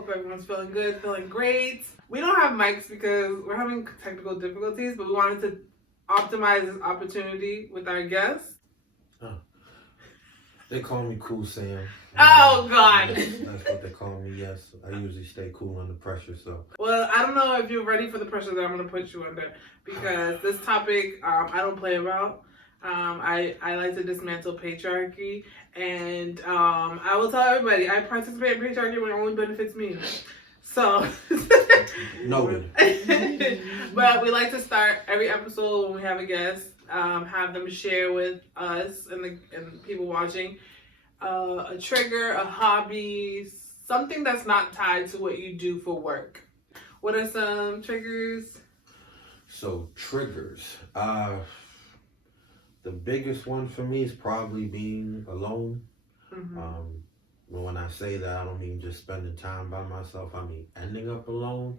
Hope everyone's feeling good, feeling great. We don't have mics because we're having technical difficulties, but we wanted to optimize this opportunity with our guests. Oh. They call me Cool Sam. Oh, God. That's what they call me, yes. I usually stay cool under pressure, so. Well, I don't know if you're ready for the pressure that I'm going to put you under, because this topic, I don't play about. I like to dismantle patriarchy, and I will tell everybody, I participate in patriarchy when it only benefits me. So, Noted. But we like to start every episode when we have a guest, have them share with us and people watching a trigger, a hobby, something that's not tied to what you do for work. What are some triggers? So, triggers. The biggest one for me is probably being alone. Mm-hmm. When I say that, I don't mean just spending time by myself. I mean ending up alone.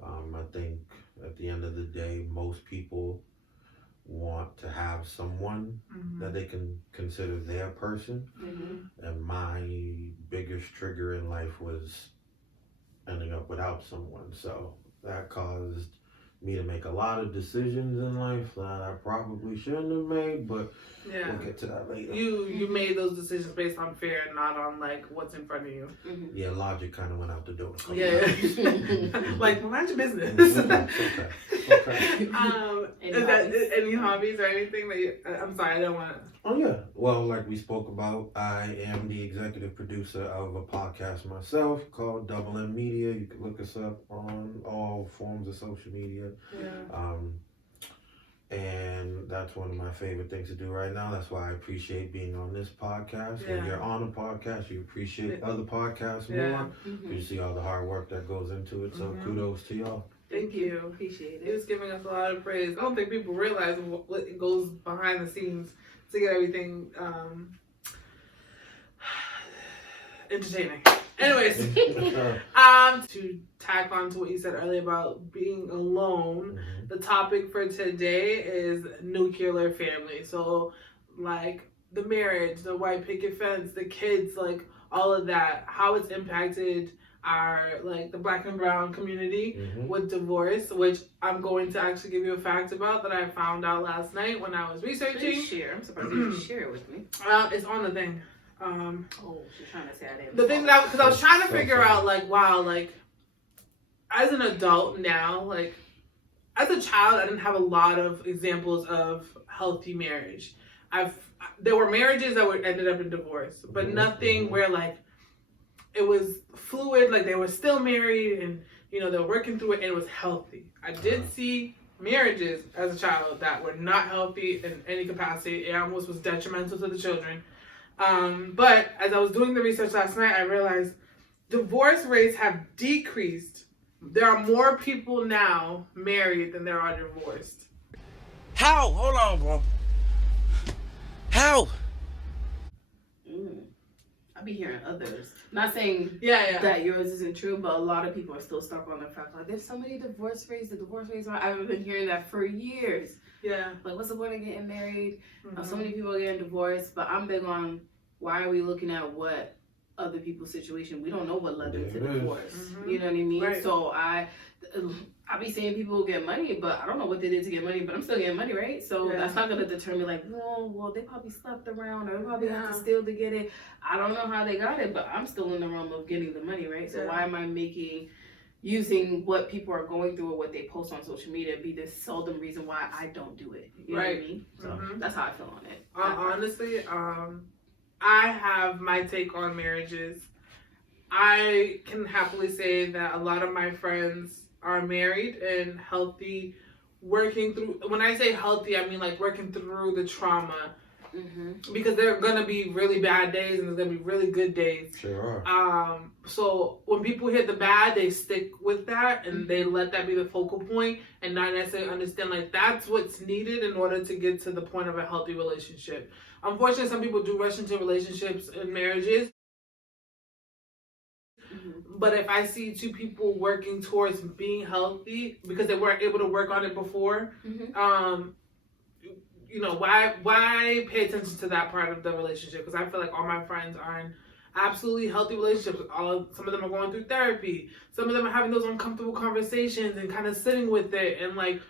I think at the end of the day, most people want to have someone that they can consider their person. And my biggest trigger in life was ending up without someone. So that caused me to make a lot of decisions in life that I probably shouldn't have made, but we'll get to that later. You made those decisions based on fear, not on like what's in front of you. Yeah, logic kind of went out the door. Yeah. Like, mind your business. Okay. Is that any hobbies or anything that you, I'm sorry, I don't want to. Oh yeah. Well, like we spoke about, I am the executive producer of a podcast myself called Double M Media. You can look us up on all forms of social media. Yeah. And that's one of my favorite things to do right now. That's why I appreciate being on this podcast. When you're on a podcast, you appreciate other podcasts more. You see all the hard work that goes into it. So kudos to y'all. Thank you. Appreciate it. He was giving us a lot of praise. I don't think people realize what goes behind the scenes to get everything entertaining. Anyways, to tack on to what you said earlier about being alone, the topic for today is nuclear family. So, like the marriage, the white picket fence, the kids, like all of that, how it's impacted our like the Black and brown community with divorce, which I'm going to actually give you a fact about that I found out last night when I was researching. Please share. I'm surprised you didn't share it with me. It's on the thing. She's trying to say I didn't. The thing that because I was trying to figure out like, wow, like as an adult now, like as a child, I didn't have a lot of examples of healthy marriage. There were marriages that ended up in divorce, but nothing where like it was fluid, like they were still married and you know they were working through it and it was healthy. I did see marriages as a child that were not healthy in any capacity. It almost was detrimental to the children. But as I was doing the research last night, I realized divorce rates have decreased. There are more people now married than there are divorced. How? Hold on, bro. How? I be hearing others. Not saying that yours isn't true, but a lot of people are still stuck on the fact like there's so many divorce rates. The divorce rates I've been hearing that for years. Yeah. Like, what's the point of getting married? So many people are getting divorced, but I'm big on why are we looking at what other people's situation? We don't know what led them to divorce. You know what I mean? Right. So I be seeing people get money, but I don't know what they did to get money, but I'm still getting money, right? So that's not going to determine like, no, well, they probably slept around or they probably had to steal to get it. I don't know how they got it, but I'm still in the realm of getting the money, right? So why am I using what people are going through or what they post on social media be the seldom reason why I don't do it? You know what I mean? So that's how I feel on it. Honestly, I have my take on marriages. I can happily say that a lot of my friends are married and healthy, working through, when I say healthy, I mean like working through the trauma. Because there are gonna be really bad days and there's gonna be really good days. Sure are. So when people hit the bad, they stick with that and they let that be the focal point and not necessarily understand like that's what's needed in order to get to the point of a healthy relationship. Unfortunately, some people do rush into relationships and marriages. But if I see two people working towards being healthy because they weren't able to work on it before, you know, why pay attention to that part of the relationship? Because I feel like all my friends are in absolutely healthy relationships. Some of them are going through therapy. Some of them are having those uncomfortable conversations and kind of sitting with it and like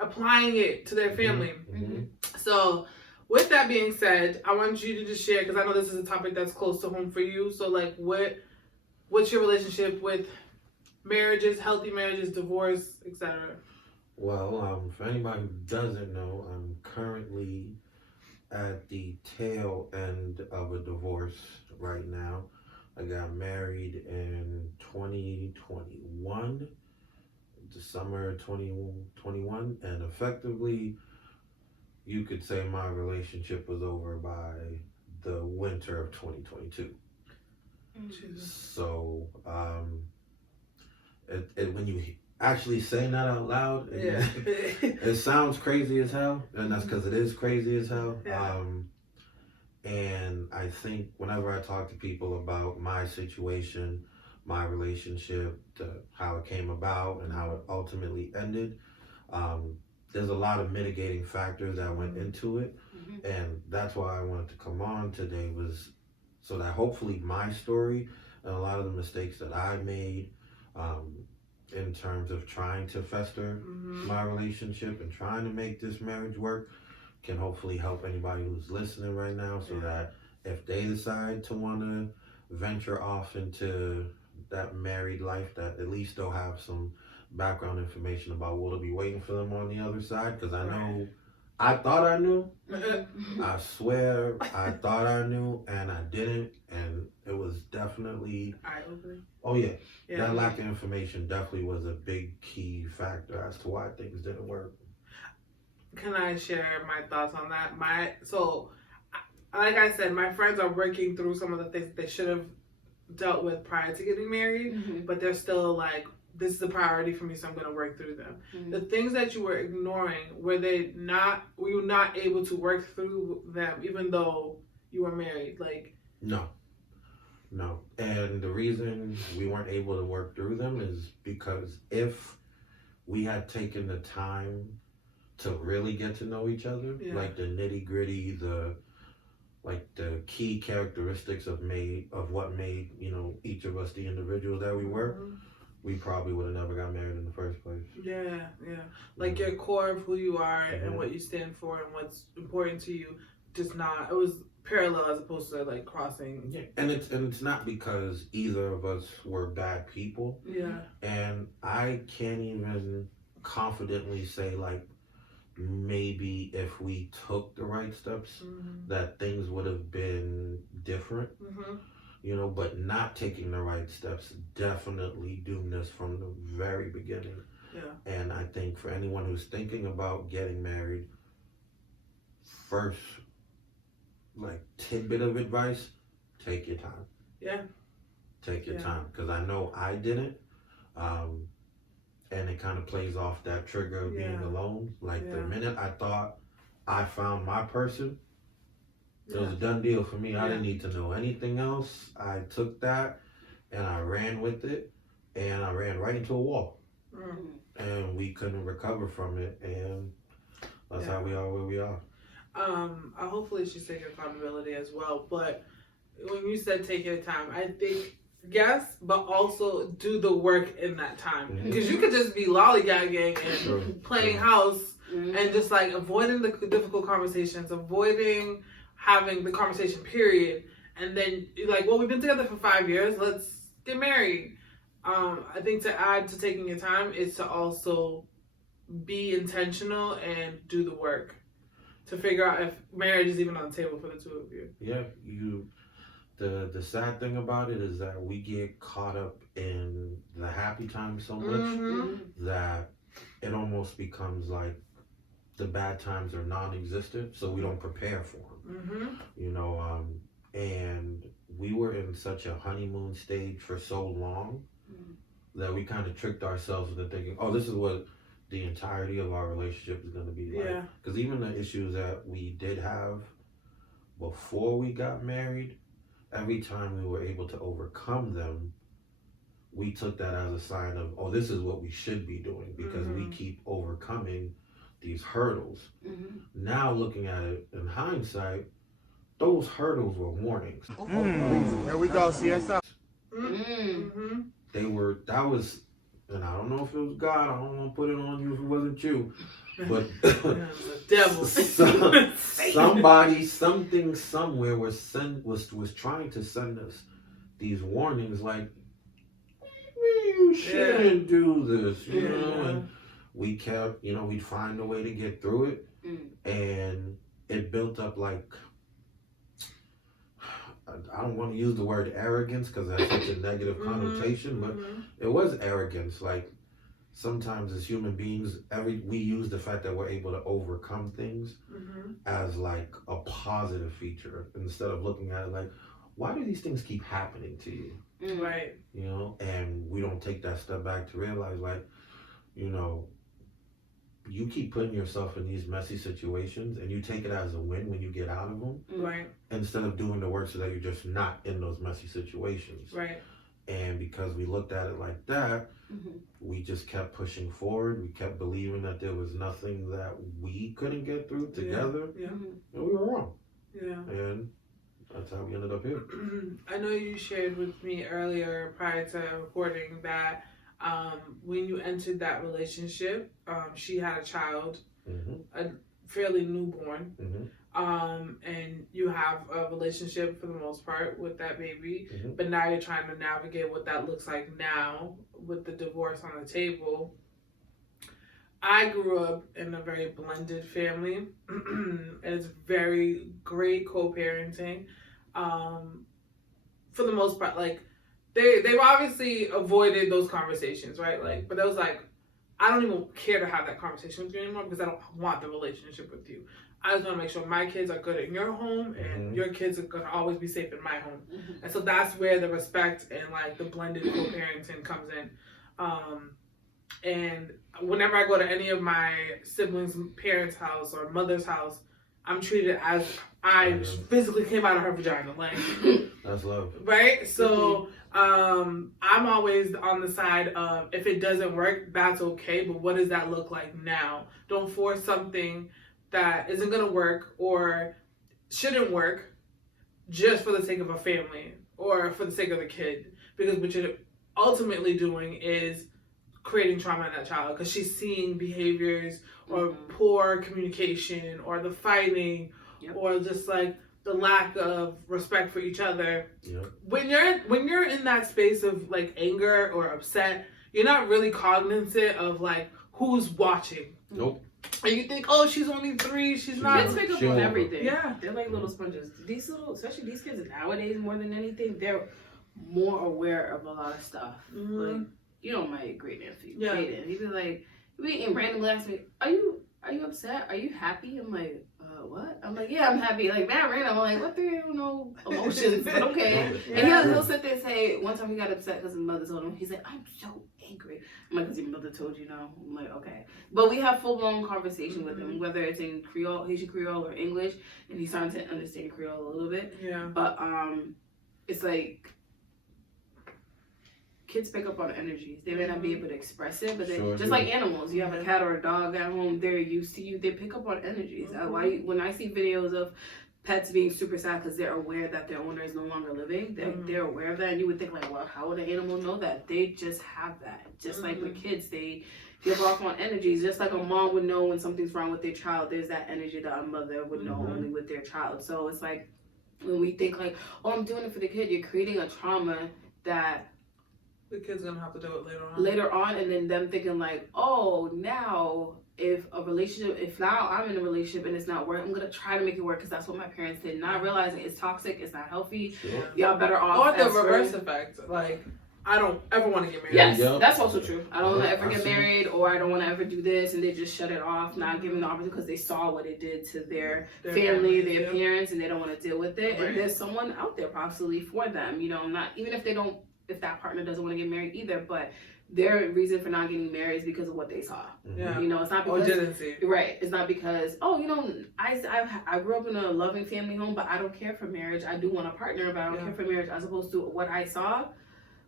applying it to their family. Mm-hmm. So, with that being said, I want you to just share, because I know this is a topic that's close to home for you. So, like, what's your relationship with marriages, healthy marriages, divorce, etc.? Well, for anybody who doesn't know, I'm currently at the tail end of a divorce right now. I got married in 2021, the summer of 2021, and effectively, you could say my relationship was over by the winter of 2022. So, when you actually saying that out loud, it sounds crazy as hell, and that's because it is crazy as hell. Yeah. And I think whenever I talk to people about my situation, my relationship, how it came about, and how it ultimately ended, there's a lot of mitigating factors that went into it, and that's why I wanted to come on today, was so that hopefully my story and a lot of the mistakes that I made in terms of trying to fester my relationship and trying to make this marriage work can hopefully help anybody who's listening right now, so that if they decide to want to venture off into that married life, that at least they'll have some background information about what'll be waiting for them on the other side. Because I know, I thought I knew. I swear I thought I knew, and I didn't, and it was definitely eye-opening. Oh yeah, that lack of information definitely was a big key factor as to why things didn't work. Can I share my thoughts on that? Like I said, my friends are working through some of the things that they should have dealt with prior to getting married, but they're still like, this is a priority for me, so I'm going to work through them. The things that you were ignoring, were you not able to work through them even though you were married? Like, No. And the reason we weren't able to work through them is because if we had taken the time to really get to know each other, like the nitty gritty, the key characteristics of what made, each of us the individuals that we were, we probably would have never got married in the first place. Yeah. Like your core of who you are and what you stand for and what's important to you, it was parallel as opposed to like crossing. Yeah, and it's not because either of us were bad people. Yeah. And I can't even confidently say like, maybe if we took the right steps, that things would have been different, but not taking the right steps definitely doomed us from the very beginning. Yeah. And I think for anyone who's thinking about getting married, first, like, tidbit of advice, take your time. Yeah. Take your time, because I know I didn't. And it kind of plays off that trigger of being alone. Like the minute I thought I found my person, it was a done deal for me. I didn't need to know anything else. I took that and I ran with it, and I ran right into a wall. And we couldn't recover from it, and that's how we are where we are. Hopefully she's taking accountability as well. But when you said take your time, I think yes, but also do the work in that time, because you could just be lollygagging and playing house and just like avoiding the difficult conversations, avoiding having the conversation period, and then you're like, well, we've been together for 5 years, let's get married. I think to add to taking your time is to also be intentional and do the work to figure out if marriage is even on the table for the two of you. Yeah, the sad thing about it is that we get caught up in the happy times so much that it almost becomes like the bad times are non-existent, so we don't prepare for them. And we were in such a honeymoon stage for so long that we kind of tricked ourselves into thinking, oh, this is what the entirety of our relationship is going to be like. Because even the issues that we did have before we got married, every time we were able to overcome them, we took that as a sign of, oh, this is what we should be doing, because we keep overcoming these hurdles. Now looking at it in hindsight, those hurdles were warnings. Here we go, CSI. Mm-hmm. That was, and I don't know if it was God, I don't want to put it on you if it wasn't you, but The devil. somebody, something, somewhere was trying to send us these warnings like, you shouldn't do this, you know, and we kept, we'd find a way to get through it, and it built up like, I don't want to use the word arrogance because that's such a negative connotation, but it was arrogance. Like, sometimes as human beings, we use the fact that we're able to overcome things as like a positive feature instead of looking at it like, why do these things keep happening to you? Right. And we don't take that step back to realize, like, you keep putting yourself in these messy situations and you take it as a win when you get out of them. Right. Instead of doing the work so that you're just not in those messy situations. Right. And because we looked at it like that, we just kept pushing forward. We kept believing that there was nothing that we couldn't get through together. Yeah. And we were wrong. Yeah. And that's how we ended up here. I know you shared with me earlier prior to recording that when you entered that relationship, she had a child, a fairly newborn, and you have a relationship for the most part with that baby, but now you're trying to navigate what that looks like now with the divorce on the table. I grew up in a very blended family, and it's very great co-parenting. For the most part, like, they've obviously avoided those conversations, right? Like, but it was like, I don't even care to have that conversation with you anymore because I don't want the relationship with you. I just want to make sure my kids are good in your home and your kids are going to always be safe in my home. And so that's where the respect and like the blended co-parenting comes in. And whenever I go to any of my siblings' parents' house or mother's house, I'm treated as I physically came out of her vagina. Like, that's love. Right? So I'm always on the side of, if it doesn't work, that's okay, but what does that look like now? Don't force something that isn't going to work or shouldn't work just for the sake of a family or for the sake of the kid. Because what you're ultimately doing is creating trauma in that child because she's seeing behaviors or poor communication or the fighting or just like the lack of respect for each other. When you're in that space of like anger or upset, you're not really cognizant of like who's watching. Nope. And you think, oh, she's only 3, she's not. Kids pick up on everything. Yeah. They're like little sponges. Especially these kids nowadays, more than anything, they're more aware of a lot of stuff. Like, my great nephew, Jaden, he'd be like, we eating randomly last week. Are you upset? Are you happy? I'm like, what? I'm like, yeah, I'm happy. Like, that random. I'm like, what the hell? No emotions, but okay. And he'll sit there and say, one time he got upset because his mother told him, he's like, I'm so angry. I'm like, because your mother told you no. I'm like, okay. But we have full-blown conversation with him, whether it's in Creole, Haitian Creole, or English, and he's starting to understand Creole a little bit. Yeah. But it's like, kids pick up on energies. They may not be able to express it, but just like animals, you have a cat or a dog at home, they're used to you. They pick up on energies. When I see videos of pets being super sad because they're aware that their owner is no longer living, they're aware of that, and you would think like, well, how would an animal know that? They just have that. Just like with kids, they give off on energies. Just like a mom would know when something's wrong with their child, there's that energy that a mother would know only with their child. So it's like, when we think like, oh, I'm doing it for the kid, you're creating a trauma that the kid's gonna have to do it later on. And then them thinking like, oh, now if now I'm in a relationship and it's not working, I'm gonna try to make it work because that's what my parents did. Not realizing it's toxic, it's not healthy. Y'all better off. Or the reverse effect, like, I don't ever want to get married. Yes, that's also true. I don't want to ever get married, or I don't want to ever do this, and they just shut it off, not giving the opportunity because they saw what it did to their family, their parents, and they don't want to deal with it. Right. And there's someone out there possibly for them. Not even if that partner doesn't want to get married either, but their reason for not getting married is because of what they saw. Yeah. It's not because, or didn't see. Right. It's not because, I grew up in a loving family home, but I don't care for marriage. I do want a partner, but I don't care for marriage, as opposed to what I saw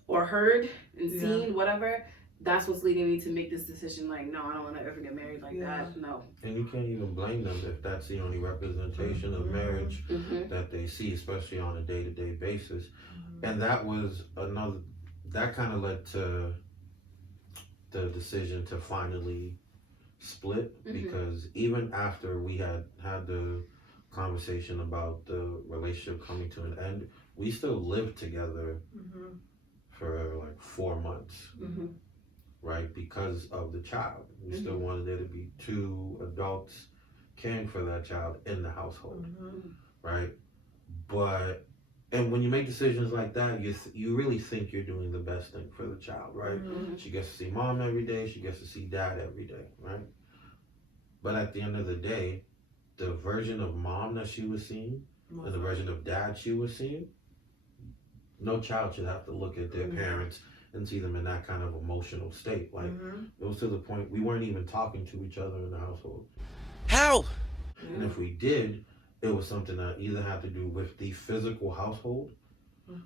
or heard and seen, whatever. that's what's leading me to make this decision. Like, no, I don't want to ever get married like that. No. And you can't even blame them if that's the only representation of marriage that they see, especially on a day-to-day basis. And that was that kind of led to the decision to finally split, because even after we had the conversation about the relationship coming to an end, we still lived together for like 4 months. Right, because of the child. We still wanted there to be 2 adults caring for that child in the household, right? But, and when you make decisions like that, you really think you're doing the best thing for the child, right? She gets to see mom every day, she gets to see dad every day, right? But at the end of the day, the version of mom that she was seeing and the version of dad she was seeing, no child should have to look at their parents and see them in that kind of emotional state. Like, it was to the point we weren't even talking to each other in the household. How? And if we did, it was something that either had to do with the physical household,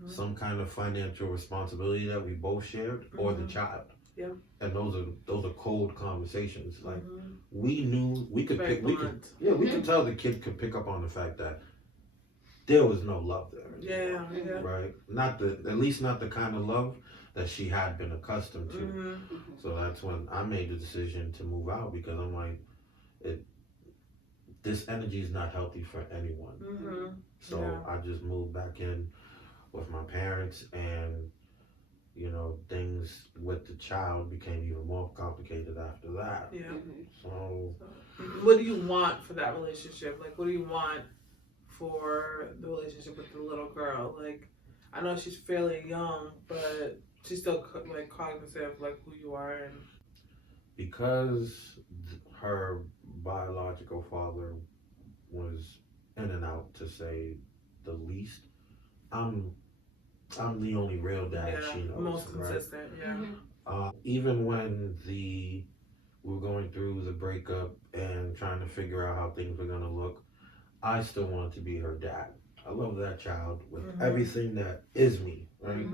some kind of financial responsibility that we both shared, or the child. Yeah. And those are cold conversations. Like, we knew we could Very pick. We could, we could tell the kid could pick up on the fact that there was no love there. Yeah. Right. At least not the kind of love that she had been accustomed to. So that's when I made the decision to move out, because I'm like, this energy is not healthy for anyone. So I just moved back in with my parents, and things with the child became even more complicated after that. Yeah. So what do you want for that relationship? Like, what do you want for the relationship with the little girl? Like, I know she's fairly young, but she's still like cognizant of like who you are. And because her biological father was in and out, to say the least, I'm the only real dad she knows. Most consistent. Even when we were going through the breakup and trying to figure out how things were gonna look, I still wanted to be her dad. I love that child with everything that is me, right?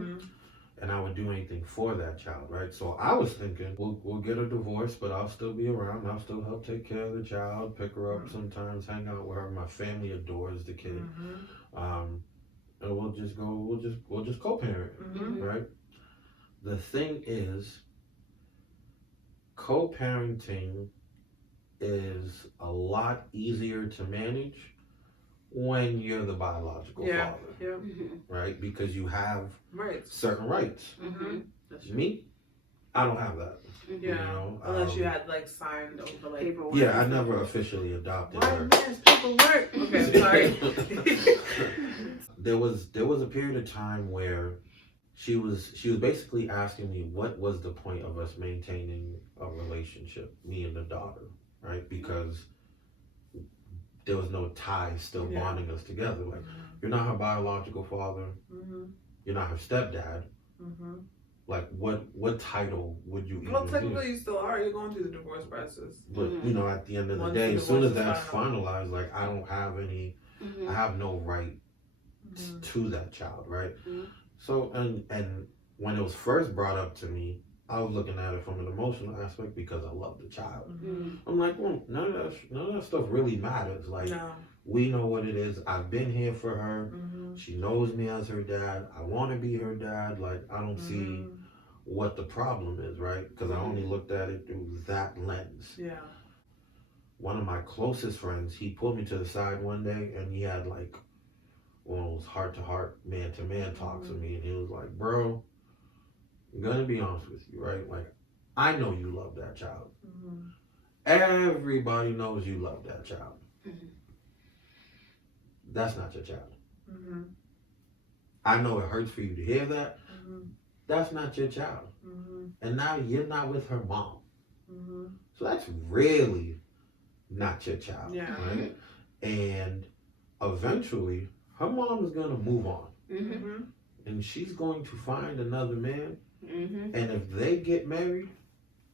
And I would do anything for that child, right? So I was thinking, we'll get a divorce, but I'll still be around. I'll still help take care of the child, pick her up sometimes, hang out with her. My family adores the kid, and we'll just co-parent, right? The thing is, co-parenting is a lot easier to manage when you're the biological father, right? Because you have certain rights. Me, I don't have that. Unless you had like signed over like paperwork. Yeah, I never officially adopted her. Man's paperwork. Okay, sorry. There was a period of time where she was basically asking me what was the point of us maintaining a relationship, me and the daughter, right? Because there was no ties still bonding us together. Like, you're not her biological father, you're not her stepdad. Like, what title would you even Well, technically you still are. You're going through the divorce process. But at the end of the day, as soon as that's finalized, like, I don't have any, I have no right to that child, right? So, and when it was first brought up to me, I was looking at it from an emotional aspect because I love the child. I'm like, well, none of that stuff really matters. Like, we know what it is. I've been here for her. She knows me as her dad. I want to be her dad. Like, I don't see what the problem is, right? Because I only looked at it through that lens. One of my closest friends, he pulled me to the side one day, and he had like one of those heart-to-heart, man-to-man talks with me, and he was like, bro, I'm gonna be honest with you, right? Like, I know you love that child. Everybody knows you love that child. That's not your child. I know it hurts for you to hear that. That's not your child. And now you're not with her mom. So that's really not your child, right? And eventually, her mom is gonna move on. And she's going to find another man. And if they get married,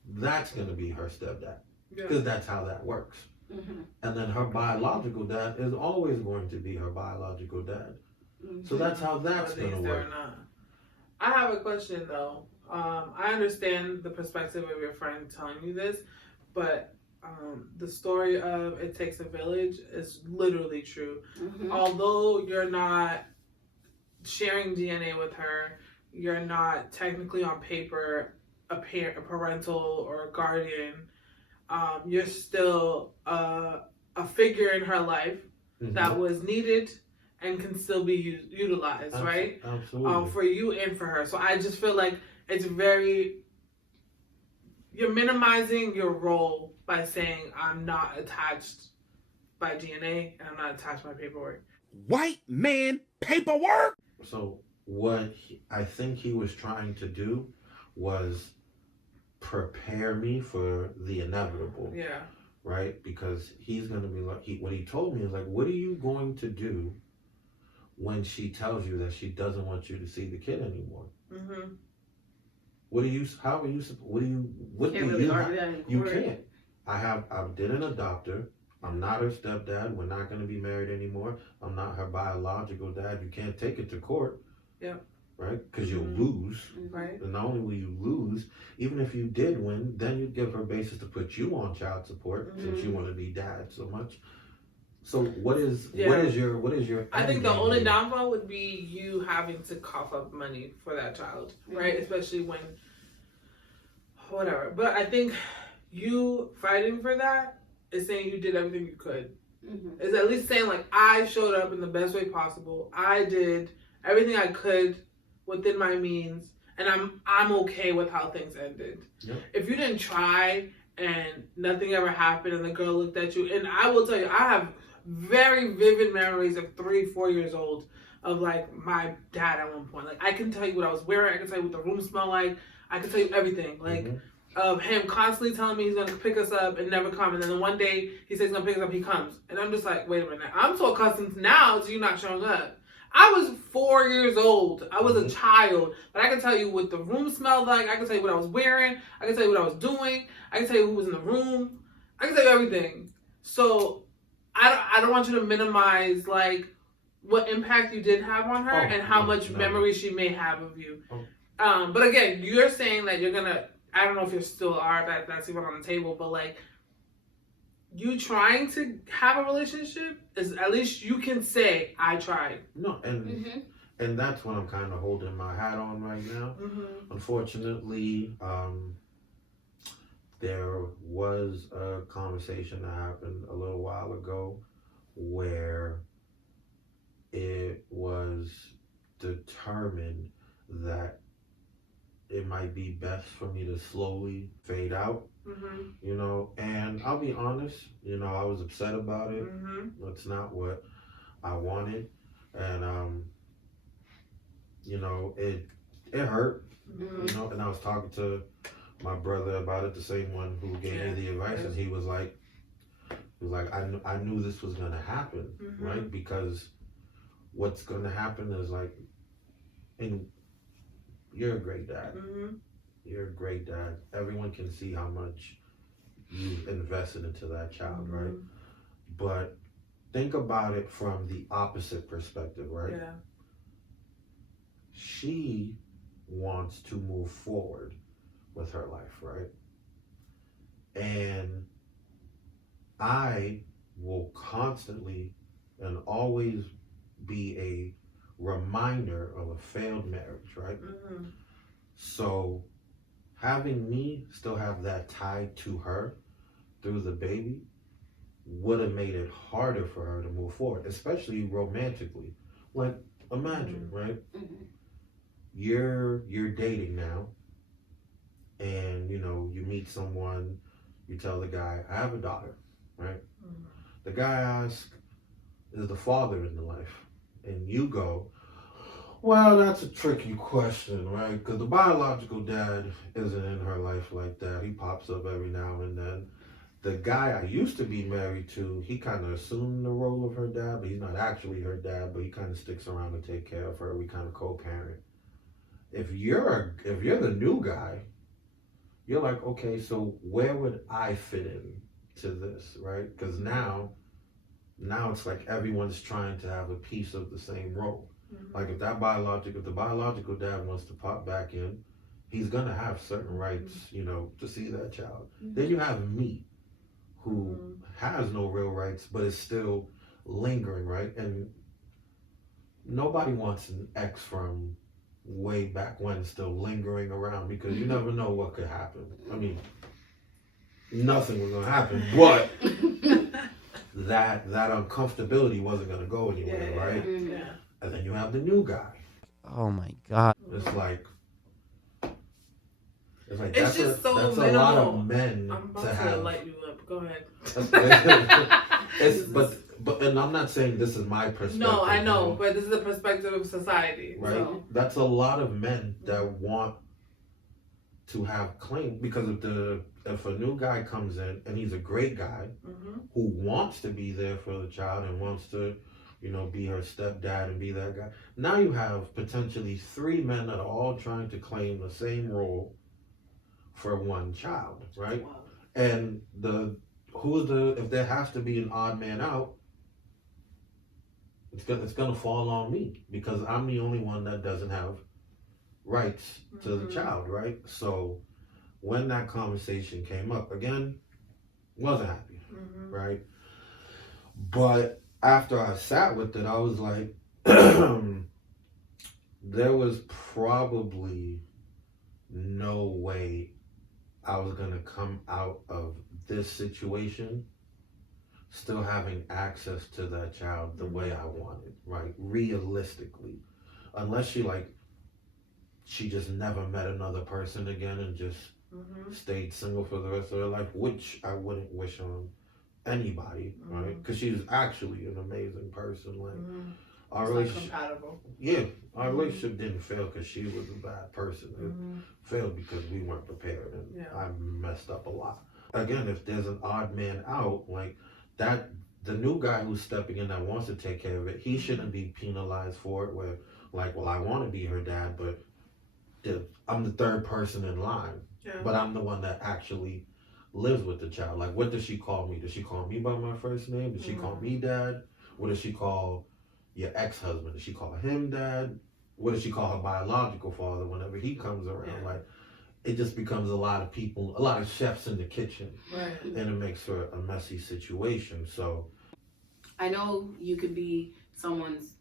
that's going to be her stepdad. Because that's how that works. And then her biological dad is always going to be her biological dad. So that's how that's going to work. I have a question though. I understand the perspective of your friend telling you this, but the story of it takes a village is literally true. Mm-hmm. Although you're not sharing DNA with her, you're not technically on paper a parental or a guardian. You're still a figure in her life that was needed and can still be utilized, right? Absolutely. For you and for her. So I just feel like it's you're minimizing your role by saying I'm not attached by DNA and I'm not attached by paperwork. White man paperwork? So what I think he was trying to do was prepare me for the inevitable. Yeah. Right? Because he's going to be like, what he told me is like, what are you going to do when she tells you that she doesn't want you to see the kid anymore? Mm-hmm. What do you argue that in you court. can't. I didn't adopt her. I'm not her stepdad. We're not going to be married anymore. I'm not her biological dad. You can't take it to court. Yeah. Right? Because you'll lose. Right. And not only will you lose, even if you did win, then you'd give her basis to put you on child support since you want to be dad so much. So what is your I think end the game only here? downfall would be you having to cough up money for that child, right? Especially when whatever. But I think you fighting for that is saying you did everything you could. Mm-hmm. Is at least saying like I showed up in the best way possible. I did everything I could within my means, and I'm okay with how things ended. Yep. If you didn't try and nothing ever happened, and the girl looked at you, and I will tell you, I have very vivid memories of 3-4 years old of like my dad at one point. Like I can tell you what I was wearing. I can tell you what the room smelled like. I can tell you everything. Like. Of him constantly telling me he's gonna pick us up and never come, and then one day he says he's gonna pick us up, he comes, and I'm just like, wait a minute, I'm so accustomed now to you not showing up. I was 4 years old, I was a child, but I can tell you what the room smelled like, I can tell you what I was wearing, I can tell you what I was doing, I can tell you who was in the room, I can tell you everything. So I don't want you to minimize like what impact you did have on her and how much memory she may have of you. But again, you're saying that you're gonna. I don't know if you still are, that's even on the table, but like, you trying to have a relationship is at least you can say, I tried. No, and that's what I'm kind of holding my hat on right now. Unfortunately, there was a conversation that happened a little while ago where it was determined that it might be best for me to slowly fade out, you know, and I'll be honest, you know, I was upset about it. That's not what I wanted, and you know, it hurt, you know, and I was talking to my brother about it, the same one who gave me the advice, and he was like, I knew this was gonna happen, right? Because what's gonna happen is like, and you're a great dad. You're a great dad. Everyone can see how much you've invested into that child, right? But think about it from the opposite perspective, right? Yeah. She wants to move forward with her life, right? And I will constantly and always be a reminder of a failed marriage, right? So having me still have that tie to her through the baby would have made it harder for her to move forward, especially romantically. Like, imagine, right? You're dating now, and you know, you meet someone, you tell the guy, I have a daughter, right? The guy asks, is the father in the life? And you go, well, that's a tricky question, right? Because the biological dad isn't in her life like that. He pops up every now and then. The guy I used to be married to, he kind of assumed the role of her dad, but he's not actually her dad, but he kind of sticks around to take care of her. We kind of co-parent. If you're the new guy, you're like, okay, so where would I fit in to this, right? Because now it's like everyone's trying to have a piece of the same role. Like if the biological dad wants to pop back in, he's gonna have certain rights, you know, to see that child. Mhm. Then you have me, who has no real rights, but is still lingering, right? And nobody wants an ex from way back when still lingering around, because you never know what could happen. I mean, nothing was gonna happen, but that uncomfortability wasn't gonna go anywhere, right? Yeah. And then you have the new guy. Oh my God. It's like It's that's just so a minimal. lot of men I'm about to to have. light you up. Go ahead. It's but and I'm not saying this is my perspective. No, I know, you but this is the perspective of society. right? So. That's a lot of men that want to have claim, because if a new guy comes in and he's a great guy Mm-hmm. who wants to be there for the child and wants to, you know, be her stepdad and be that guy. Now you have potentially 3 men that are all trying to claim the same role for one child, right? Wow. And if there has to be an odd man out, it's gonna fall on me, because I'm the only one that doesn't have rights to the Mhm. child, right? So when that conversation came up again, wasn't happy, Mm-hmm. right? But after I sat with it, I was like, there was probably no way I was gonna come out of this situation still having access to that child the way I wanted, right? Realistically. Unless she just never met another person again and just Mm-hmm. stayed single for the rest of her life, which I wouldn't wish on anybody, right? Because she's actually an amazing person. Like, Mm-hmm. our It's not relationship, compatible. yeah, our relationship didn't fail because she was a bad person. It Mm-hmm. failed because we weren't prepared, and Yeah. I messed up a lot. Again, if there's an odd man out, like that, the new guy who's stepping in that wants to take care of it, he shouldn't be penalized for it. Where, like, well, I want to be her dad, but I'm the third person in line, Yeah. but I'm the one that actually lives with the child. Like, what does she call me? Does she call me by my first name? Does she call me dad? What does she call your ex-husband? Does she call him dad? What does she call her biological father whenever he comes around? Yeah. Like, it just becomes a lot of people, a lot of chefs in the kitchen, Right. and it makes for a messy situation. So, I know you could be someone's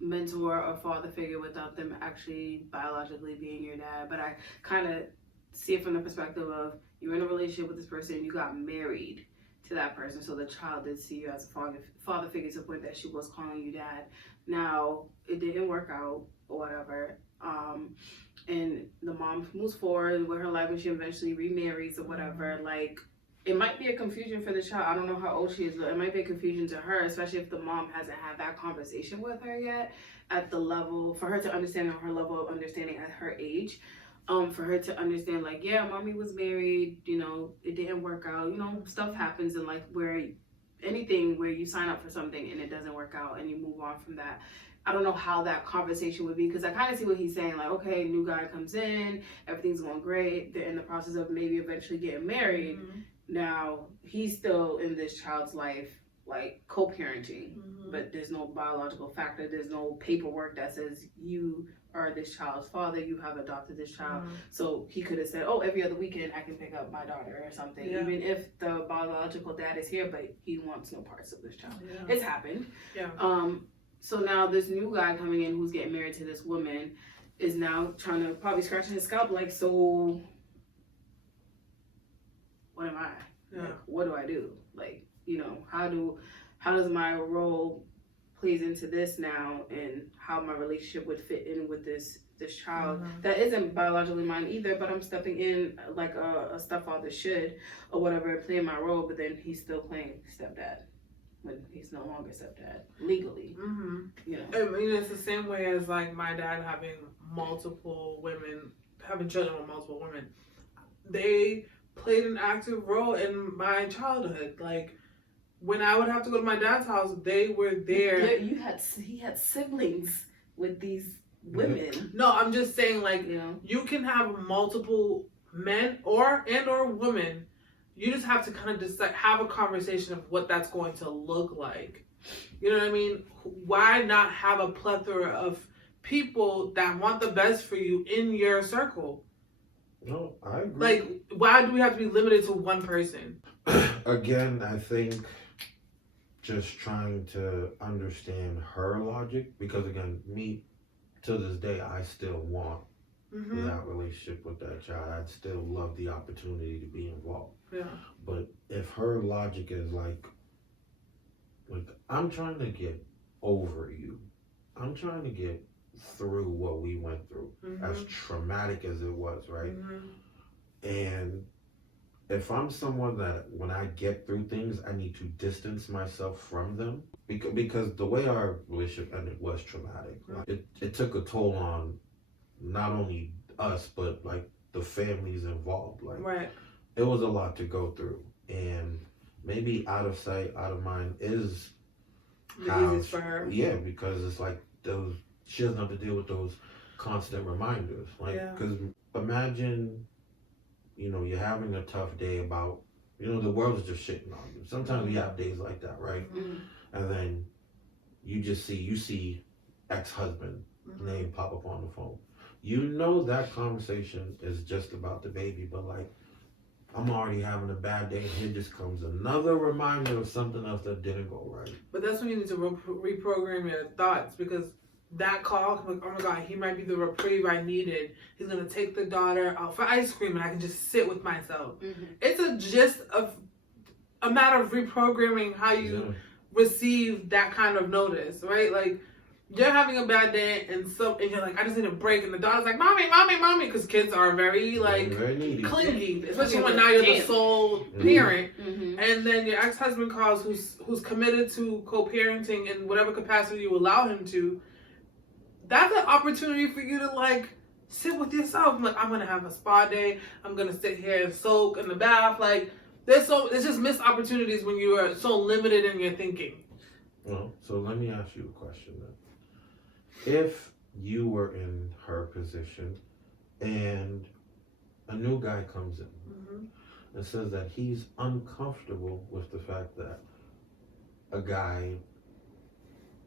mentor or father figure without them actually biologically being your dad, but I kind of see it from the perspective of you're in a relationship with this person, you got married to that person, so the child did see you as a father figure to the point that she was calling you dad. Now it didn't work out or whatever, and the mom moves forward with her life and she eventually remarries or whatever. Like, it might be a confusion for the child. I don't know how old she is, but it might be a confusion to her, especially if the mom hasn't had that conversation with her yet at the level, for her to understand her level of understanding at her age. For her to understand, like, yeah, mommy was married, you know, it didn't work out, you know, stuff happens in life where anything where you sign up for something and it doesn't work out and you move on from that. I don't know how that conversation would be, because I kind of see what he's saying, like, okay, new guy comes in, everything's going great, they're in the process of maybe eventually getting married. Mm-hmm. Now he's still in this child's life, like co-parenting, Mm-hmm. but there's no biological factor, there's no paperwork that says you are this child's father, you have adopted this child. Mm-hmm. So he could have said, oh, every other weekend I can pick up my daughter or something, Yeah. even if the biological dad is here, but he wants no parts of this child. Yeah. It's happened. Yeah. So now this new guy coming in who's getting married to this woman is now trying to probably scratching his scalp, like, so what am I? Yeah. Like, what do I do? Like, you know, how does my role plays into this now, and how my relationship would fit in with this child that isn't biologically mine either, but I'm stepping in like a stepfather should or whatever, playing my role, but then he's still playing stepdad when he's no longer stepdad legally. Mm-hmm. You know. I mean, it's the same way as like my dad having children with multiple women. They played an active role in my childhood. Like, when I would have to go to my dad's house, they were there. He had siblings with these women. No, I'm just saying, like, You know. you can have multiple men or women. You just have to kind of decide, have a conversation of what that's going to look like. You know what I mean? Why not have a plethora of people that want the best for you in your circle? No, I agree. Like, why do we have to be limited to one person? Again, I think just trying to understand her logic, because again, me to this day, I still want Mm-hmm. that relationship with that child. I'd still love the opportunity to be involved. Yeah. But if her logic is like I'm trying to get over you, I'm trying to get through what we went through, as traumatic as it was, right? And if I'm someone that when I get through things, I need to distance myself from them, because the way our relationship ended was traumatic. Like, it took a toll on not only us, but like the families involved. Like, Right. it was a lot to go through, and maybe out of sight, out of mind is The easiest for her. Yeah, because it's like those, she doesn't have to deal with those constant reminders. Like, because imagine, you're having a tough day about, the world is just shitting on you. Sometimes we have days like that, right? And then you see ex-husband name pop up on the phone. That conversation is just about the baby, but like, I'm already having a bad day, and here just comes another reminder of something else that didn't go right. But that's when you need to reprogram your thoughts, because that call, like, oh my God, he might be the reprieve I needed. He's gonna take the daughter out for ice cream, and I can just sit with myself. It's just a matter of reprogramming how you receive that kind of notice, right? Like, you're having a bad day, and you're like, I just need a break, and the daughter's like, mommy, because kids are very needy, clingy, especially when now you're the sole parent, and then your ex-husband calls, who's committed to co-parenting in whatever capacity you allow him to. That's an opportunity for you to like sit with yourself. I'm like, I'm gonna have a spa day. I'm gonna sit here and soak in the bath. Like, there's just missed opportunities when you are so limited in your thinking. Well, so let me ask you a question then. If you were in her position and a new guy comes in and says that he's uncomfortable with the fact that a guy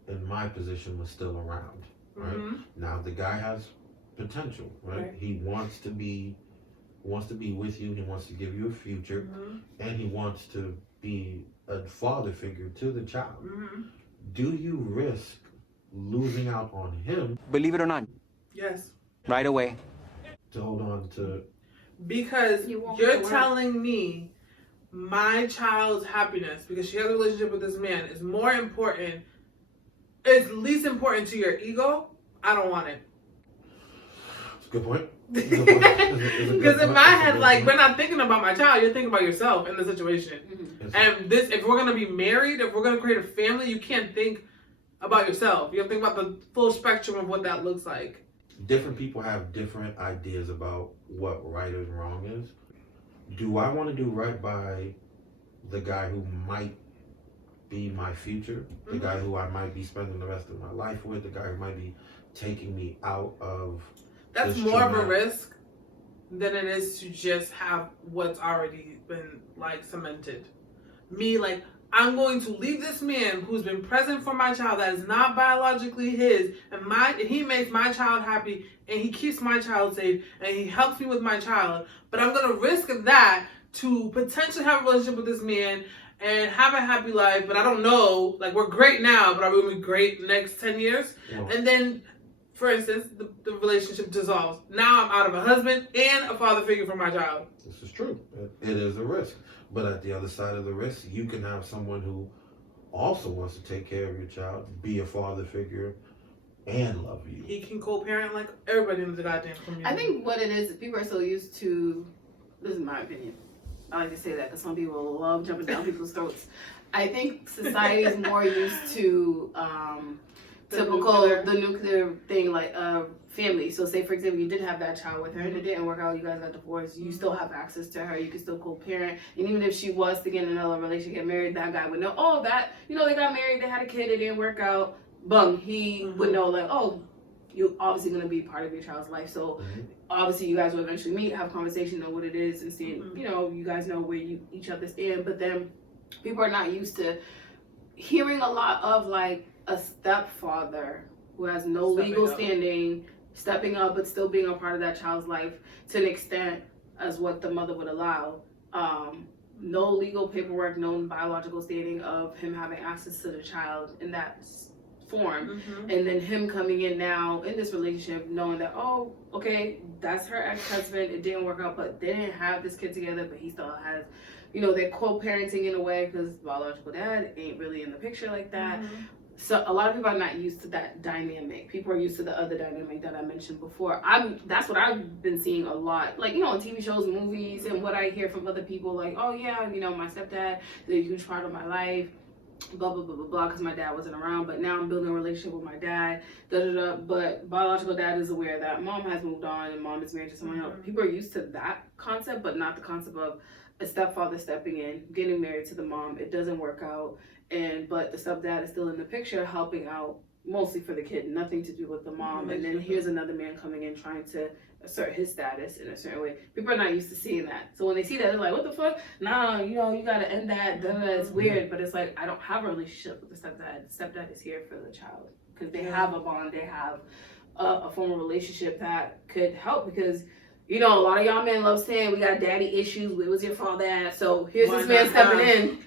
in my position was still around, right? Now the guy has potential, right? He wants to be with you, he wants to give you a future, and he wants to be a father figure to the child. Do you risk losing out on him? Believe it or not. Yes. Right away. To hold on to. Because you're telling me my child's happiness, because she has a relationship with this man, is more important, is least important to your ego. I don't want it. It's a good point. Because in my head, like, we're not thinking about my child, you're thinking about yourself in the situation. And if we're gonna be married, if we're gonna create a family, you can't think about yourself. You have to think about the full spectrum of what that looks like. Different people have different ideas about what right and wrong is. Do I want to do right by the guy who might be my future, the guy who I might be spending the rest of my life with, the guy who might be taking me out of... That's more of a risk than it is to just have what's already been, like, cemented. Me, like, I'm going to leave this man who's been present for my child that is not biologically his, and he makes my child happy, and he keeps my child safe, and he helps me with my child. But I'm going to risk that to potentially have a relationship with this man and have a happy life, but I don't know, like, we're great now, but are we going to be great next 10 years? Yeah. And then, for instance, the relationship dissolves. Now I'm out of a husband and a father figure for my child. This is true. It is a risk. But at the other side of the risk, you can have someone who also wants to take care of your child, be a father figure, and love you. He can co-parent like everybody in the goddamn community. I think what it is people are so used to, this is my opinion, I like to say that because some people love jumping down people's throats. I think society is more used to the nuclear thing, like family. So say, for example, you did have that child with her and it didn't work out, you guys got divorced, you still have access to her, you can still co-parent, and even if she was to get in another relationship, get married, that guy would know, oh, that, they got married, they had a kid, it didn't work out, boom, he would know, like, oh, you're obviously going to be part of your child's life, so obviously you guys will eventually meet, have a conversation, know what it is, and see, you guys know where each other stand. But then people are not used to hearing a lot of, like, a stepfather who has no legal standing, stepping up but still being a part of that child's life to an extent as what the mother would allow. No legal paperwork, no biological stating of him having access to the child in that form. And then him coming in now in this relationship knowing that, oh, okay, that's her ex-husband, it didn't work out, but they didn't have this kid together, but he still has, they're co-parenting in a way because biological dad ain't really in the picture like that. So a lot of people are not used to that dynamic. People are used to the other dynamic that I mentioned before. That's what I've been seeing a lot, like, on TV shows, movies, and what I hear from other people, like, oh yeah, my stepdad is a huge part of my life, blah blah blah blah blah, because my dad wasn't around, but now I'm building a relationship with my dad, but biological dad is aware that mom has moved on and mom is married to someone else. People are used to that concept, but not the concept of a stepfather stepping in, getting married to the mom, it doesn't work out, but the stepdad is still in the picture, helping out mostly for the kid, nothing to do with the mom. And then here's another man coming in trying to assert his status in a certain way. People are not used to seeing that. So when they see that, they're like, what the fuck? Nah, you gotta end that. It's weird. But it's like, I don't have a relationship with the stepdad. The stepdad is here for the child because they have a bond. They have a form of relationship that could help because, a lot of y'all men love saying we got daddy issues. It was your father at. So here's this man stepping in.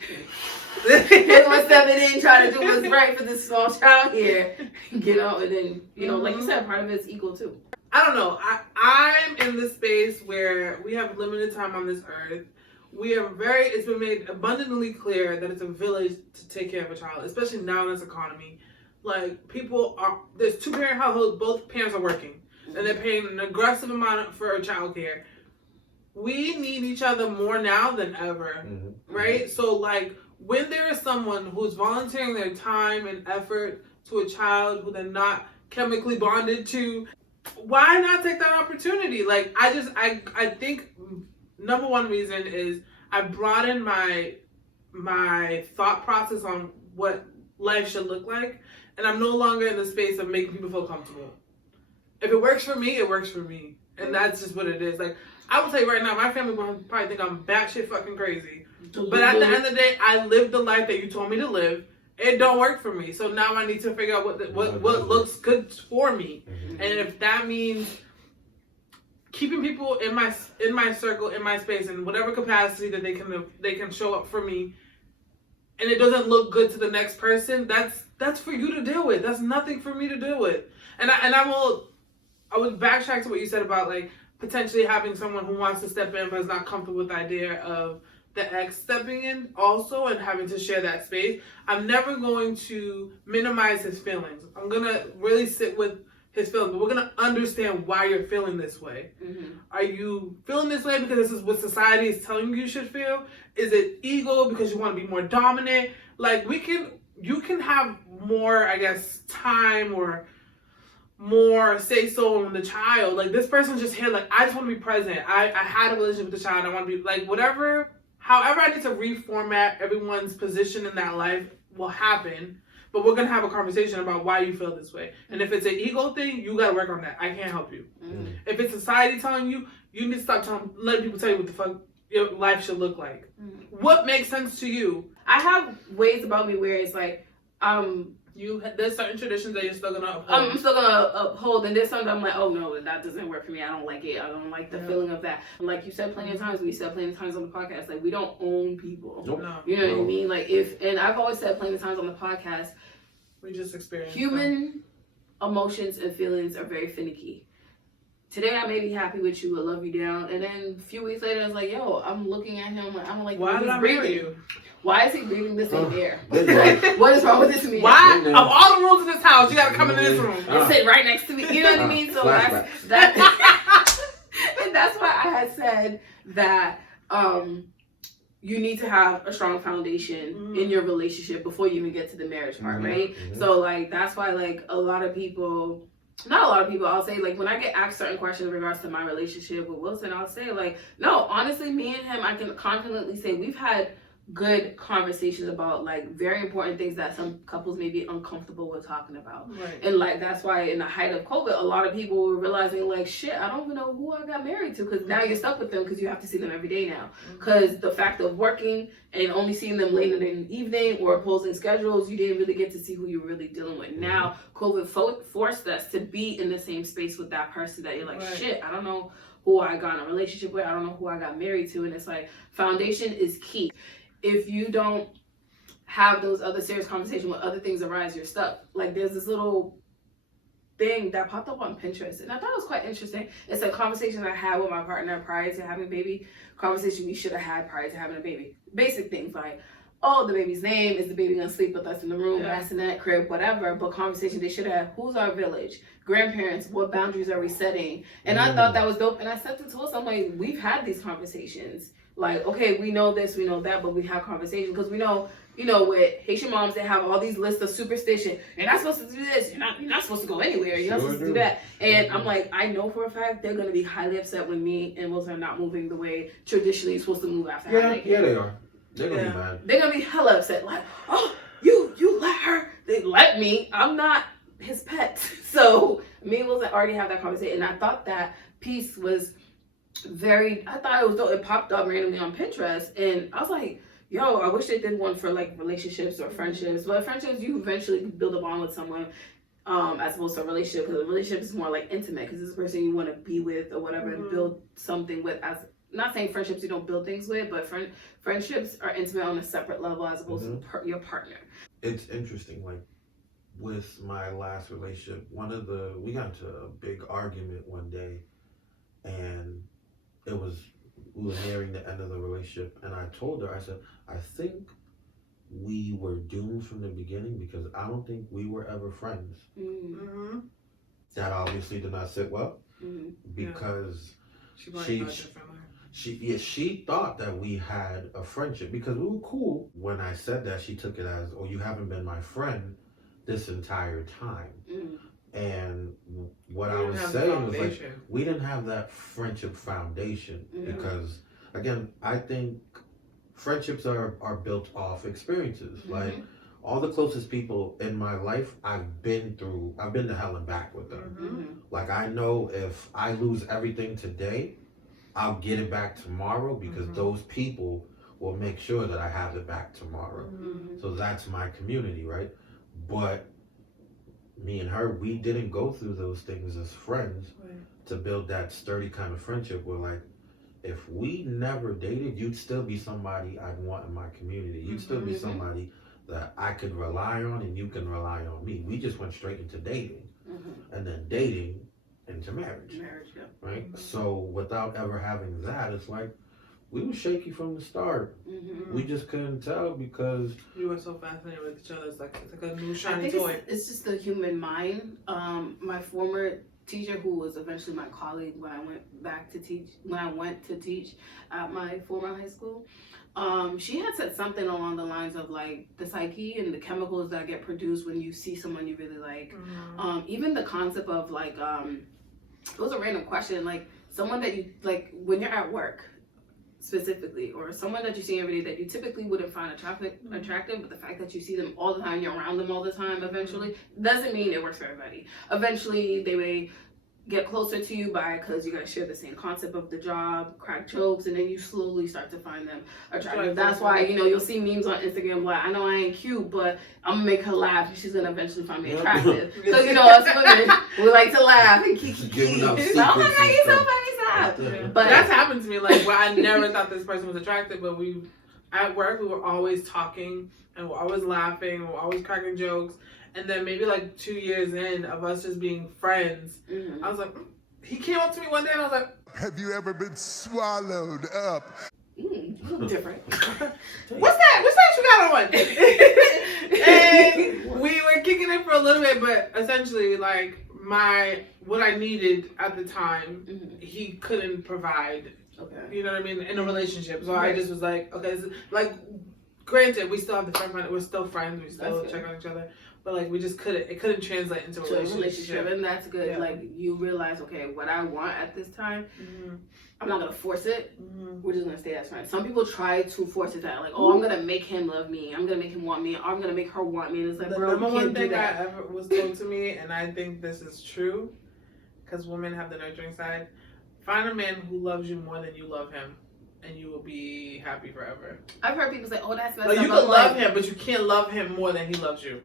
Here's one stepping in, trying to do what's right for this small child here. And then, like you said, part of it's equal too. I don't know. I'm in this space where we have limited time on this earth. It's been made abundantly clear that it's a village to take care of a child, especially now in this economy. Like, there's 2-parent households, both parents are working, and they're paying an aggressive amount for child care. We need each other more now than ever, right? So, like, when there is someone who's volunteering their time and effort to a child who they're not chemically bonded to, why not take that opportunity? Like, I think number one reason is I broaden my thought process on what life should look like, and I'm no longer in the space of making people feel comfortable. If it works for me, it works for me, and that's just what it is. Like, I will tell you right now, my family will probably think I'm batshit fucking crazy, but at the end of the day, I lived the life that you told me to live. It don't work for me, so now I need to figure out what looks good for me, and if that means keeping people in my circle, in my space, in whatever capacity that they can show up for me, and it doesn't look good to the next person, that's for you to deal with. That's nothing for me to deal with. And I would backtrack to what you said about, like, potentially having someone who wants to step in but is not comfortable with the idea of the ex stepping in also and having to share that space. I'm never going to minimize his feelings. I'm going to really sit with his feelings, but we're going to understand why you're feeling this way. Are you feeling this way because this is what society is telling you should feel? Is it ego because you want to be more dominant? Like, you can have more, I guess, time or more say so on the child. Like, this person's just here, like, I just want to be present. I had a relationship with the child. I want to be, like, whatever. However, I need to reformat everyone's position in that life will happen, but we're going to have a conversation about why you feel this way. And if it's an ego thing, you got to work on that. I can't help you. If it's society telling you, you need to stop letting people tell you what the fuck your life should look like. What makes sense to you? I have ways about me where it's like, there's certain traditions that you're still gonna uphold. I'm still gonna uphold, and there's something I'm like, oh no, that doesn't work for me. I don't like it. I don't like the feeling of that. Like you said plenty of times, we said plenty of times on the podcast, like, we don't own people. Nope. No. You know what I mean? Like, and I've always said plenty of times on the podcast, We just experienced human emotions and feelings are very finicky. Today I may be happy with you, I love you down, and then a few weeks later it's like, yo, I'm looking at him, I don't like Why did I marry you? Why is he breathing the same air? Like, What is wrong with this man? Why? Of all the rooms in this house, you gotta come into this room. And sit right next to me. You know what I mean? So Flashback. that's and that's why I had said that you need to have a strong foundation in your relationship before you even get to the marriage part, right? So, like, that's why, like, not a lot of people, I'll say, like, when I get asked certain questions in regards to my relationship with Wilson, I'll say, like, no, honestly, me and him, I can confidently say we've had good conversations about, like, very important things that some couples may be uncomfortable with talking about. Right. And, like, that's why in the height of COVID, a lot of people were realizing, like, shit, I don't even know who I got married to, because now you're stuck with them because you have to see them every day now. Because the fact of working and only seeing them later in the evening or opposing schedules, you didn't really get to see who you're really dealing with. Now, COVID forced us to be in the same space with that person that you're like, Right. shit, I don't know who I got in a relationship with. I don't know who I got married to. And it's like, foundation is key. If you don't have those other serious conversations when other things arise, you're stuck. Like, there's this little thing that popped up on Pinterest, and I thought it was quite interesting. It's a conversation I had with my partner prior to having a baby, conversation we should have had prior to having a baby. Basic things like, oh, the baby's name, is the baby gonna sleep with us in the room, bassinet, crib, whatever. But conversation they should have, who's our village, grandparents, what boundaries are we setting? And I thought that was dope, and I sent it to us. I'm like, we've had these conversations. Like, okay, we know this, we know that, but we have conversations because we know, you know, with Haitian moms, they have all these lists of superstition. You're not supposed to do this. You're not supposed to go anywhere. You're not supposed to do that. And I'm like, I know for a fact they're going to be highly upset when me and Wilson are not moving the way traditionally you're supposed to move after having a kid. Yeah, they are. They're going to be mad. They're going to be hella upset. Like, oh, you let her. They let me. I'm not his pet. So me and Wilson already have that conversation. And I thought that piece was I thought it was dope. It popped up randomly on Pinterest. And I was like, yo, I wish they did one for like relationships or friendships. But friendships, you eventually build a bond with someone, as opposed to a relationship, because a relationship is more like intimate, because this person you want to be with or whatever, and build something with. As not saying friendships you don't build things with, but friendships are intimate on a separate level as opposed to your partner. It's interesting, like with my last relationship, we got into a big argument one day, and we were nearing the end of the relationship, and I told her, I said, I think we were doomed from the beginning because I don't think we were ever friends. Mm-hmm. That obviously did not sit well because she thought that we had a friendship because we were cool. When I said that, she took it as, oh, you haven't been my friend this entire time. And what I was saying was like, we didn't have that friendship foundation because, again, I think friendships are built off experiences. Like, all the closest people in my life, I've been to hell and back with them. Like, I know if I lose everything today, I'll get it back tomorrow because those people will make sure that I have it back tomorrow. So that's my community, right? But me and her, we didn't go through those things as friends to build that sturdy kind of friendship where, like, if we never dated, you'd still be somebody I'd want in my community. You'd still be somebody that I could rely on and you can rely on me. We just went straight into dating and then dating into marriage. Right? So without ever having that, it's like, we were shaky from the start. We just couldn't tell because we were so fascinated with each other. It's like a new shiny toy. It's just the human mind. My former teacher, who was eventually my colleague when I went to teach at my former high school, she had said something along the lines of like the psyche and the chemicals that get produced when you see someone you really like. Even the concept of like, it was a random question, like someone that you like when you're at work specifically, or someone that you see every day that you typically wouldn't find attractive, but the fact that you see them all the time, you're around them all the time, eventually doesn't mean it works for everybody. Eventually they may get closer to you because you guys share the same concept of the job, crack jokes, and then you slowly start to find them attractive. That's why, you'll see memes on Instagram like, I know I ain't cute, but I'm gonna make her laugh and she's gonna eventually find me attractive. So, us women, we like to laugh and kiki. Oh my God, you're so funny, stop. But that's happened to me, like, where I never thought this person was attractive, but at work, we were always talking, and we're always laughing, and we're always cracking jokes. And then maybe like 2 years in of us just being friends, I was like, he came up to me one day and I was like, have you ever been swallowed up? You look different. What's that you got on? And we were kicking it for a little bit, but essentially like what I needed at the time, he couldn't provide. Okay. You know what I mean? In a relationship. So I just was like, okay, so, like, granted, we still have the friend, we're still friends, we still check on each other. But like it couldn't translate into a relationship. And that's good. Yeah. Like you realize, okay, what I want at this time, I'm not gonna force it. We're just gonna stay as friends. Some people try to force it that, like, oh, I'm gonna make him love me. I'm gonna make him want me. Or I'm gonna make her want me. And it's like, the number one thing that ever was told to me, and I think this is true, because women have the nurturing side. Find a man who loves you more than you love him, and you will be happy forever. I've heard people say, oh, that's messed up. You can love him, but you can't love him more than he loves you.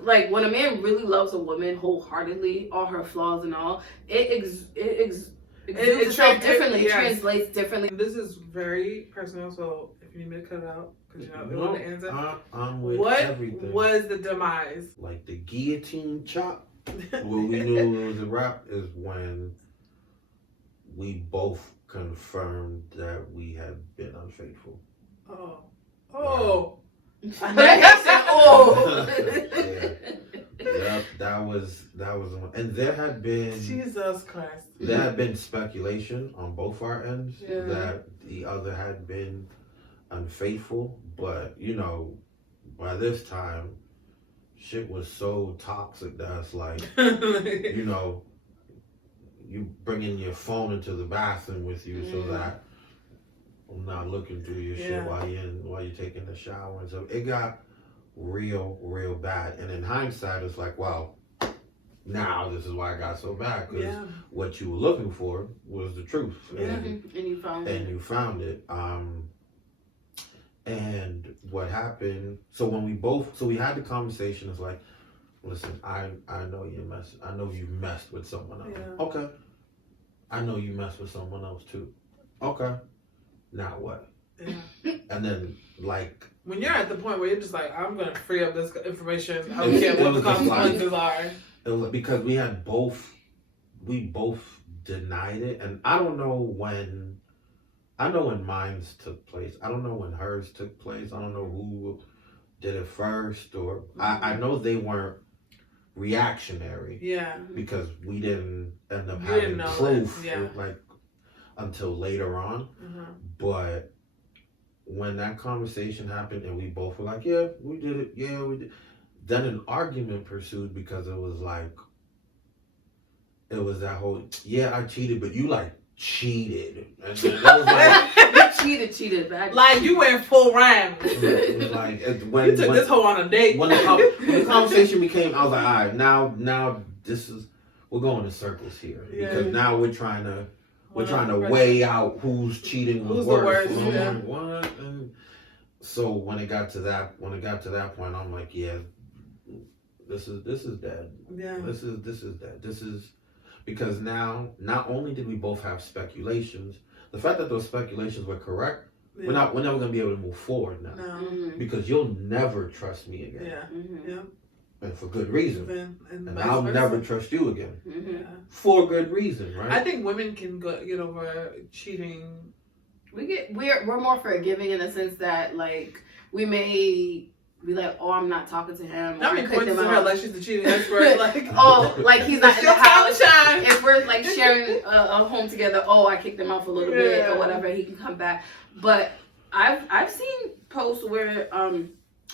Like when a man really loves a woman wholeheartedly, all her flaws and all, it exudes itself differently. It translates differently. This is very personal, so if you need me to cut it out, because you're not the one to answer. I'm with What everything. was the demise? Like the guillotine chop. What we knew it was a wrap is when we both confirmed that we had been unfaithful. Oh. Yeah, that was one. And there had been Jesus Christ. There had been speculation on both our ends Yeah. that the other had been unfaithful, but you know, by this time, shit was so toxic that it's like, you know, you bringing your phone into the bathroom with you so that I'm not looking through your shit while you're taking the shower, and so it got real bad. And in hindsight, it's like, wow, now this is why I got so bad, because what you were looking for was the truth, and you found it. And what happened? So when we had the conversation, it's like, listen, I know you messed with someone else. Yeah. Okay. I know you messed with someone else too. Okay. Now what? Yeah. And then like when you're at the point where you're just like, I'm gonna free up this information. I don't care what the consequences are. It was because we both denied it, and I don't know when. I know when mine's took place. I don't know when hers took place. I don't know who did it first, or I know they weren't reactionary. Yeah. Because we didn't end up having proof like until later on. But when that conversation happened and we both were like, yeah, we did it. Yeah, we did. Then an argument pursued because it was that whole, yeah, I cheated, but you like cheated. And then it was like, you cheated back. Like you went full round. It was like when you took this hoe on a date. When the conversation became, I was like, all right, now we're going in circles here, because now we're trying to weigh out who's cheating was worse. The worst, like, what? And so when it got to that point, I'm like, yeah, this is dead. Yeah. This is dead. This is because now not only did we both have speculations, the fact that those speculations were correct, we're never gonna be able to move forward now. No. Because you'll never trust me again. Yeah. Yeah. And for good reason. And I'll never trust you again. Yeah. For good reason, right? I think women can get over cheating. We're more forgiving in the sense that like we may be like, oh, I'm not talking to him. I mean, pointing to her like she's the cheating expert. Like, oh, like he's not in the house. Shine. If we're like sharing a home together, oh, I kicked him out for a little bit or whatever, he can come back. But I've seen posts where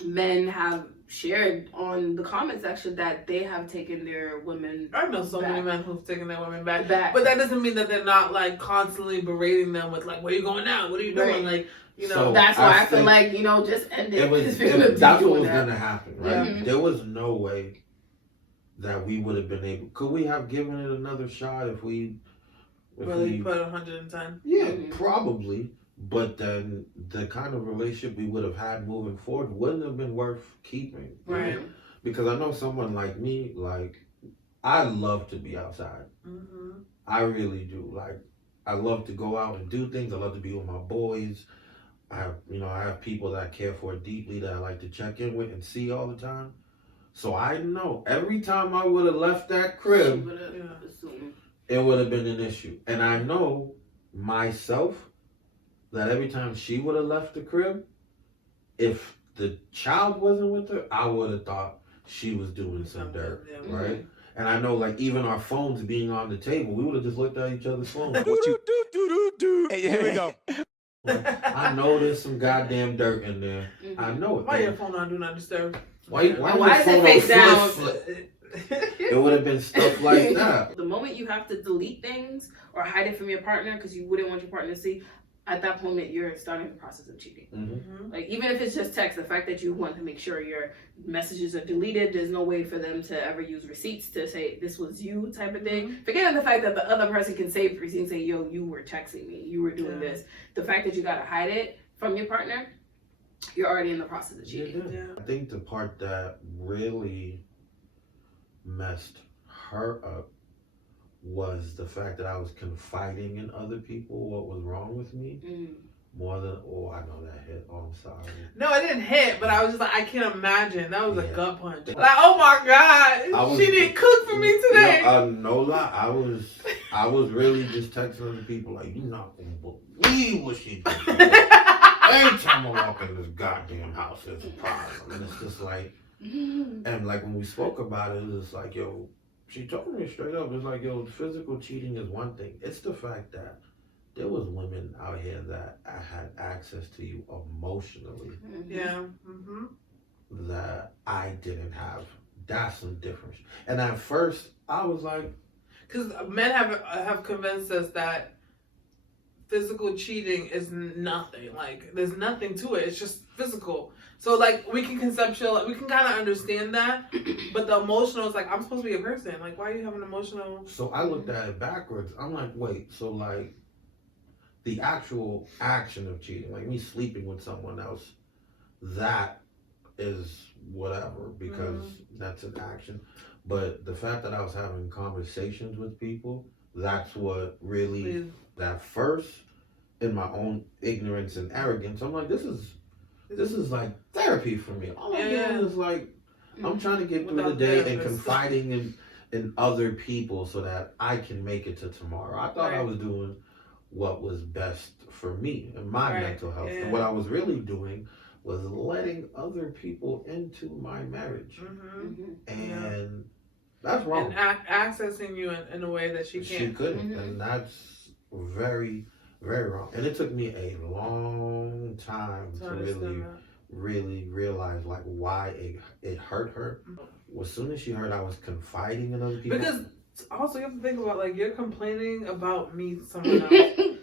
men have shared on the comment section that they have taken their women. I know so many men who've taken their women back, but that doesn't mean that they're not like constantly berating them with like, where are you going now? What are you doing? Like, you know, So that's why I feel like, you know, just end it. That's what was gonna happen, right? Mm-hmm. There was no way that we would have been able. Could we have given it another shot if we really put 110? Yeah, probably. But then the kind of relationship we would have had moving forward wouldn't have been worth keeping. Right. Because I know someone like me, like, I love to be outside. Mm-hmm. I really do. Like, I love to go out and do things. I love to be with my boys. I have people that I care for deeply that I like to check in with and see all the time. So I know every time I would have left that crib, it would have been an issue. And I know myself that every time she would have left the crib, if the child wasn't with her, I would have thought she was doing some dirt, right? And I know, like, even our phones being on the table, we would have just looked at each other's phones. What you do? Hey, here we go. I know there's some goddamn dirt in there. I know it. Why your phone on do not disturb? Why is it face down? It would have been stuff like that. The moment you have to delete things or hide it from your partner because you wouldn't want your partner to see, at that moment you're starting the process of cheating. Mm-hmm. Like, even if it's just text, the fact that you want to make sure your messages are deleted, there's no way for them to ever use receipts to say this was you type of thing. Forgetting the fact that the other person can save receipts and say, yo, you were texting me, you were doing this. The fact that you gotta hide it from your partner, you're already in the process of cheating. I think the part that really messed her up was the fact that I was confiding in other people what was wrong with me more than, oh, I know that hit. Oh, I'm sorry. No, it didn't hit, but I was just like, I can't imagine. That was a Yeah. gut punch. Like, oh my God, she didn't cook for me today. No lie, I was really just texting other people like, you not gonna believe what she did. Every time I walk in this goddamn house, there's a problem. And it's just like, and like when we spoke about it, it's like, yo, she told me straight up, it's like, yo, physical cheating is one thing. It's the fact that there was women out here that I had access to you emotionally Yeah. that I didn't have. That's some difference. And at first, I was like, Because men have convinced us that physical cheating is nothing. Like, there's nothing to it. It's just physical. So, like, we can we can kind of understand that. But the emotional is like, I'm supposed to be a person. Like, why are you having emotional? so I looked at it backwards. I'm like, wait, so like the actual action of cheating, like me sleeping with someone else, that is whatever because that's an action. But the fact that I was having conversations with people, that's what really, that first, in my own ignorance and arrogance, I'm like, this is like therapy for me. All I'm doing is like, I'm trying to get through the day and confiding in other people so that I can make it to tomorrow. I thought I was doing what was best for me and my mental health. And what I was really doing was letting other people into my marriage. And that's wrong. And accessing you in a way that she can't. She couldn't. And that's very, very wrong. And it took me a long time to really realize like why it hurt her. As soon as she heard I was confiding in other people. Because also you have to think about, like, you're complaining about me to someone else.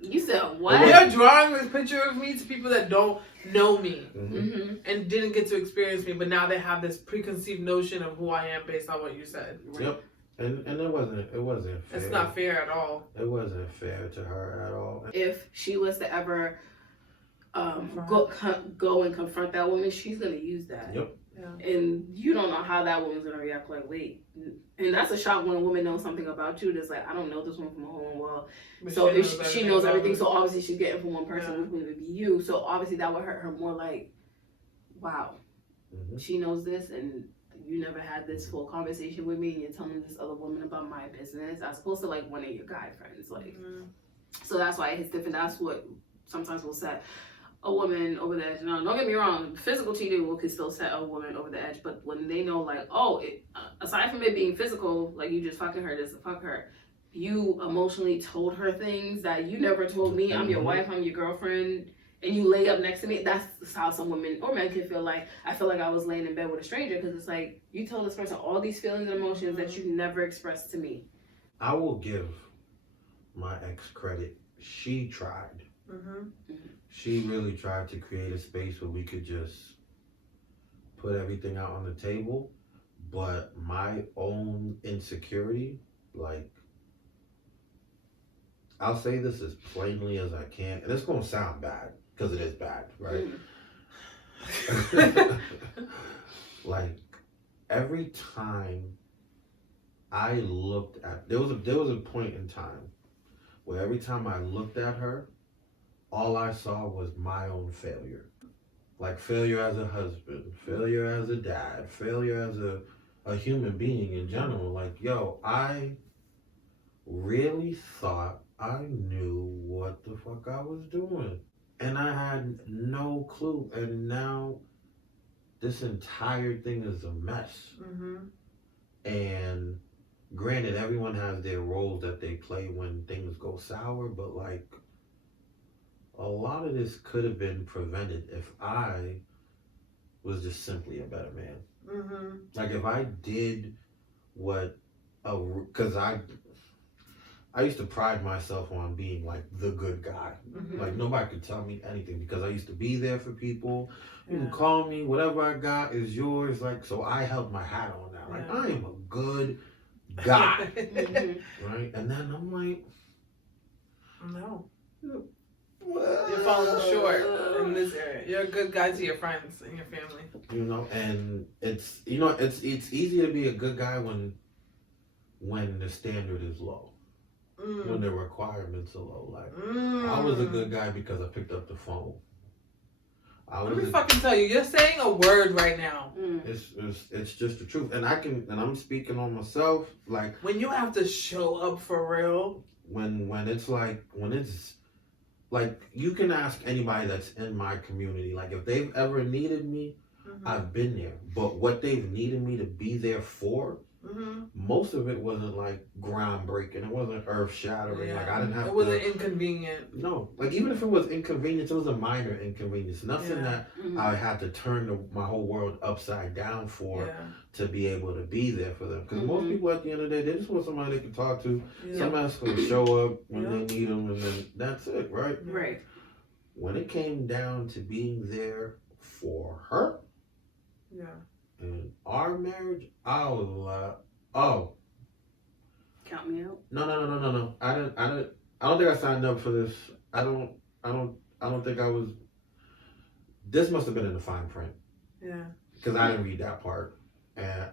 You said what? You're drawing this picture of me to people that don't know me and didn't get to experience me, but now they have this preconceived notion of who I am based on what you said. Yep. And it wasn't fair. It's not fair at all. It wasn't fair to her at all. If she was to ever go and confront that woman, she's gonna use that. Yep. Yeah. And you don't know how that woman's gonna react. Like, wait, and that's a shock when a woman knows something about you. That's like, I don't know this one from a whole world. But So if she knows everything, so about obviously she's getting from one person, which would be you. So obviously that would hurt her more. Like, wow, she knows this, and you never had this full conversation with me, and you're telling this other woman about my business as opposed to like one of your guy friends. Like, so that's why it's different. That's what sometimes will set a woman over the edge. Now, don't get me wrong, physical cheating can still set a woman over the edge, but when they know, like, oh, aside from it being physical, like, you just fucking her just to fuck her, you emotionally told her things that you never told me. I'm your wife, I'm your girlfriend, and you lay up next to me. That's how some women or men can feel. Like, I feel like I was laying in bed with a stranger, because it's like, you told this person all these feelings and emotions that you never expressed to me. I will give my ex credit. She tried. She really tried to create a space where we could just put everything out on the table. But my own insecurity, like, I'll say this as plainly as I can, and it's going to sound bad, because it is bad, right? Like, every time I looked at, there was a point in time where every time I looked at her, all I saw was my own failure. Like, failure as a husband, failure as a dad, failure as a human being in general. Like, yo, I really thought I knew what the fuck I was doing. And I had no clue. And now this entire thing is a mess. And granted, everyone has their roles that they play when things go sour, but like, a lot of this could have been prevented if I was just simply a better man. Like, if I did what, because I used to pride myself on being like the good guy. Like, nobody could tell me anything because I used to be there for people. You can call me, whatever I got is yours. Like, so I held my hat on that. Like, I am a good guy. Right? And then I'm like, no. You're falling short in this area. You're a good guy to your friends and your family. You know, and it's easy to be a good guy when the standard is low, when the requirements are low. Like I was a good guy because I picked up the phone. Let me fucking tell you, you're saying a word right now. It's just the truth, and I'm speaking on myself. Like when you have to show up for real. When it's like you can ask anybody that's in my community. Like if they've ever needed me, I've been there. But what they've needed me to be there for, most of it wasn't like groundbreaking. It wasn't earth shattering. Yeah. Like I didn't have. It wasn't inconvenient. No, like even if it was inconvenience, it was a minor inconvenience. Nothing that I had to turn my whole world upside down for to be able to be there for them. Because most people at the end of the day, they just want somebody they can talk to. Somebody that's going to show up when they need them, and then that's it, right? Right. When it came down to being there for her, in our marriage, I was like, oh. Count me out. No. I don't think I signed up for this. I don't think I was. This must have been in the fine print. Yeah. Because I didn't read that part, and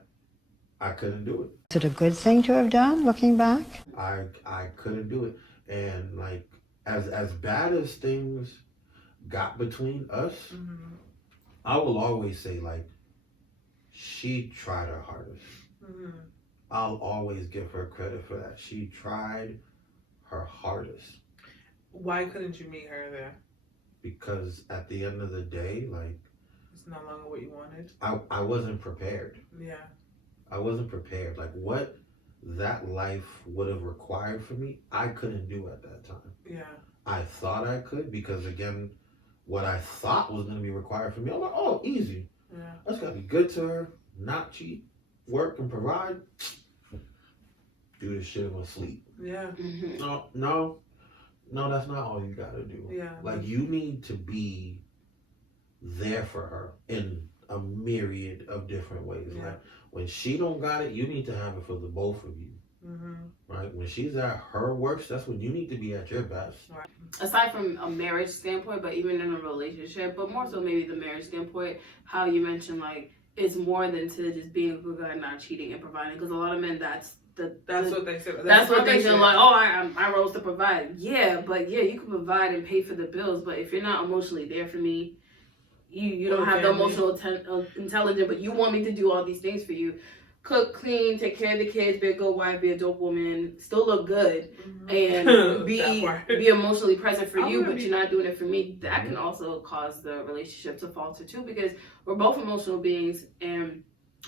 I couldn't do it. Is it a good thing to have done, looking back? I couldn't do it, and like as bad as things got between us, I will always say like she tried her hardest. I'll always give her credit for that. She tried her hardest. Why couldn't you meet her there? Because at the end of the day, like it's no longer what you wanted. I wasn't prepared. Yeah. I wasn't prepared. Like what that life would have required for me, I couldn't do at that time. Yeah. I thought I could because again, what I thought was gonna be required for me, I'm like, oh, easy. Yeah. I just gotta be good to her, not cheat, work and provide. Do this shit in my sleep. Yeah. No, that's not all you gotta do. Yeah. Like you need to be there for her in a myriad of different ways. Yeah. Like when she don't got it, you need to have it for the both of you. Right? When she's at her worst, that's when you need to be at your best. Right. Aside from a marriage standpoint, but even in a relationship, but more so maybe the marriage standpoint, how you mentioned like it's more than to just being a good guy and not cheating and providing. Because a lot of men, that's what they say. That's what they say. Like, oh, my role's to provide. Yeah, but yeah, you can provide and pay for the bills, but if you're not emotionally there for me, you don't have the emotional intelligence, but you want me to do all these things for you. Cook, clean, take care of the kids, be a good wife, be a dope woman, still look good, and be emotionally present for you, but you're not doing it for me. That can also cause the relationship to falter too, because we're both emotional beings, and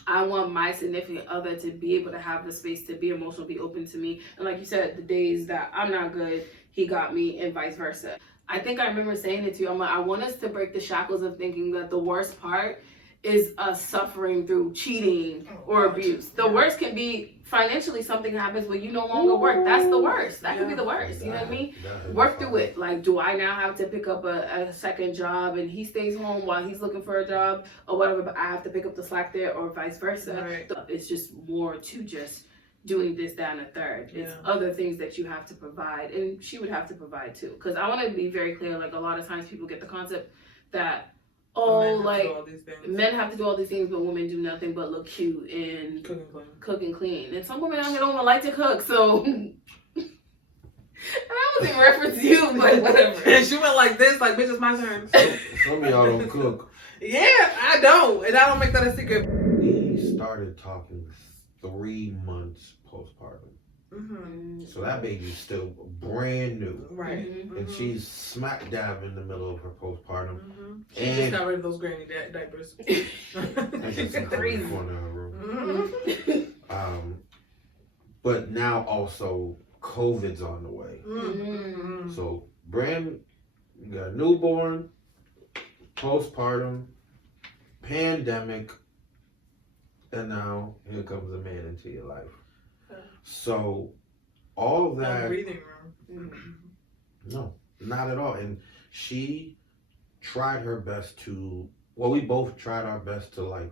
I want my significant other to be able to have the space to be emotional, be open to me. And like you said, the days that I'm not good, he got me, and vice versa. I think I remember saying it to you. I'm like, I want us to break the shackles of thinking that the worst part is us suffering through cheating or abuse. The worst can be financially something happens where you no longer work. That's the worst. That could be the worst. You know what I mean? Work through it. Like, do I now have to pick up a second job and he stays home while he's looking for a job or whatever, but I have to pick up the slack there or vice versa. Right. It's just more to just doing this, that, and a third. It's other things that you have to provide, and she would have to provide too. Because I want to be very clear, like a lot of times people get the concept that men have to do all these things, but women do nothing but look cute and cook and clean. And some women out here don't even like to cook, so and I wasn't referencing you, but whatever. And she went like this, like, bitch, it's my turn. Some of y'all don't cook. Yeah, I don't, and I don't make that a secret. We started talking 3 months postpartum. So that baby's still brand new. Right. And she's smack dab in the middle of her postpartum. She just got rid of those granny diapers. And she's in the corner of her room. But now also COVID's on the way. So you got newborn, postpartum, pandemic, and now here comes a man into your life. So all that breathing room. No, not at all. And she tried her best we both tried our best to like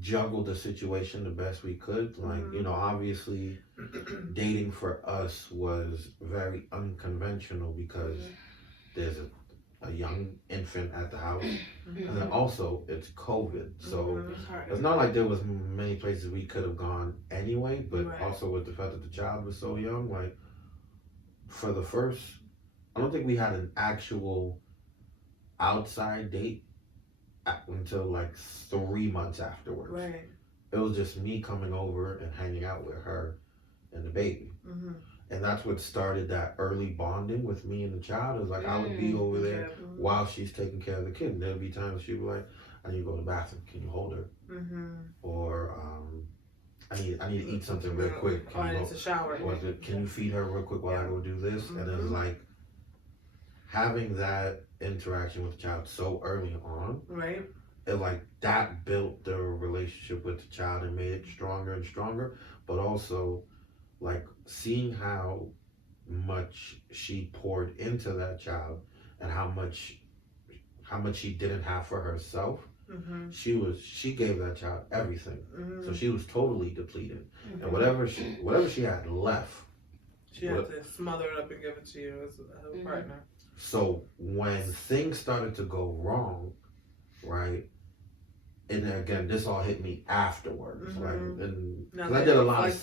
juggle the situation the best we could. Like, you know, there's a young infant at the house, Mhm. and then also it's COVID, so Mhm. It's hard. it's not like there was many places we could have gone anyway. But Right. also with the fact that the child was so young, like for the first, I don't think we had an actual outside date until like 3 months afterwards. Right. It was just me coming over and hanging out with her and the baby. Mm-hmm. And that's what started that early bonding with me and the child. It was like I would be over there while she's taking care of the kid. And there'd be times she'd be like, I need to go to the bathroom. Can you hold her? Mm-hmm. Or I need to eat something real quick. Oh, I need to shower. Or can you feed her real quick while I go do this? And it's Mhm. like having that interaction with the child so early on, Right. it like that built the relationship with the child and made it stronger and stronger. But also like seeing how much she poured into that child and how much she didn't have for herself. Mm-hmm. She gave that child everything. Mm-hmm. So she was totally depleted. Mhm. And whatever she had left. She had to smother it up and give it to you as a partner. So when things started to go wrong, right? And again, this all hit me afterwards. Mhm. Like, and Now 'cause I that did a you lot of reflect it.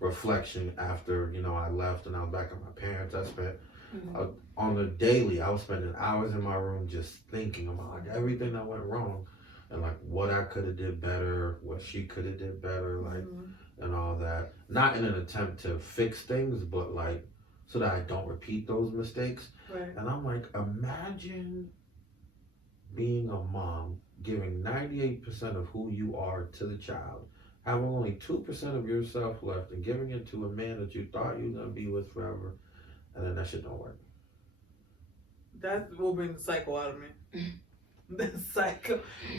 self-reflection after, I left and I was back at my parents. I spent Mhm. on the daily, I was spending hours in my room just thinking about like everything that went wrong and like what I could have did better, what she could have did better, like Mhm. and all that. Not in an attempt to fix things, but like so that I don't repeat those mistakes. Right. And I'm like, imagine being a mom, giving 98% of who you are to the child, having only 2% of yourself left, and giving it to a man that you thought you were gonna be with forever, and then that shit don't work. That will bring the cycle out of me. The cycle.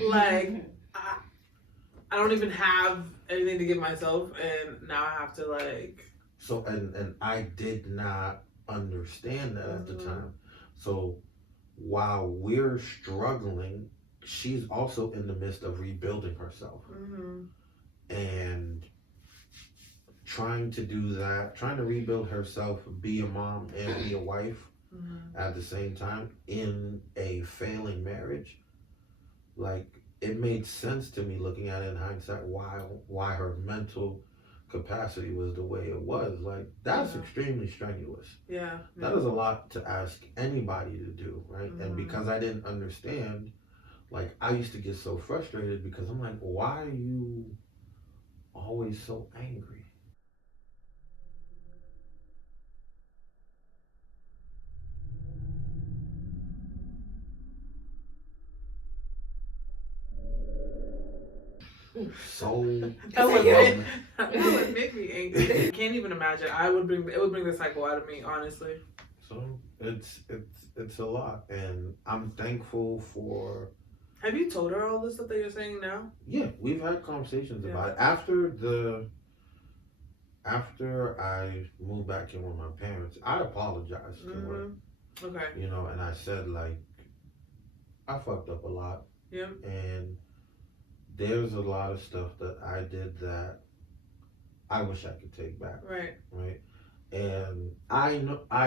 Like, I don't even have anything to give myself, and now I have to, like. So, and I did not understand that at the Mhm. time. So, while we're struggling, she's also in the midst of rebuilding herself. Mm-hmm. And trying to do that, trying to rebuild herself, be a mom and be a wife Mm-hmm. at the same time in a failing marriage, like it made sense to me looking at it in hindsight why her mental capacity was the way it was. Like that's Yeah. extremely strenuous. Yeah. That is a lot to ask anybody to do, right? Mhm. And because I didn't understand, like I used to get so frustrated because I'm like, why are you always so angry? So That would It's make, that would make me angry. I can't even imagine. It would bring the cycle out of me, honestly. So it's a lot, and I'm thankful for. Have you told her all the stuff that you're saying now? Yeah, we've had conversations Yeah. about it after I moved back in with my parents. I apologized to her, Okay. and I said like I fucked up a lot, Yeah. and there's a lot of stuff that I did that I wish I could take back, Right. right? And I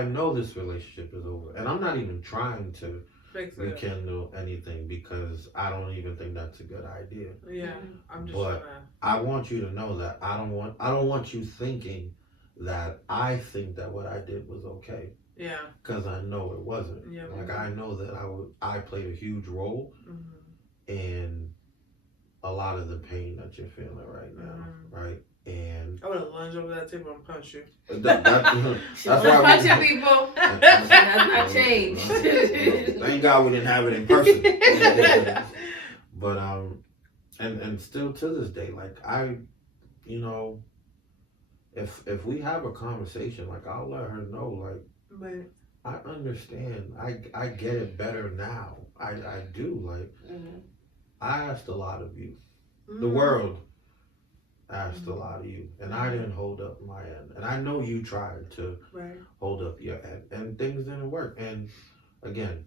know this relationship is over, and I'm not even trying to Fix it. rekindle anything because I don't even think that's a good idea. Yeah. I'm just But- trying I want you to know that I don't want you thinking that I think that what I did was okay, to. Yeah. because I know it wasn't. Yeah. Like I know that I played a huge role Mm-hmm. in a lot of the pain that you're feeling right now, Mhm. right? And I would have lunged over that table and punched you. She's that's just why punching people. She has not changed. Thank God we didn't have it in person. But and still to this day, like I, if we have a conversation, like I'll let her know, like But I understand. I get it better now. I do. Like Mhm. I asked a lot of you. The Mhm. world asked a lot of you, and I didn't hold up my end. And I know you tried to Right. hold up your end, and things didn't work. And again,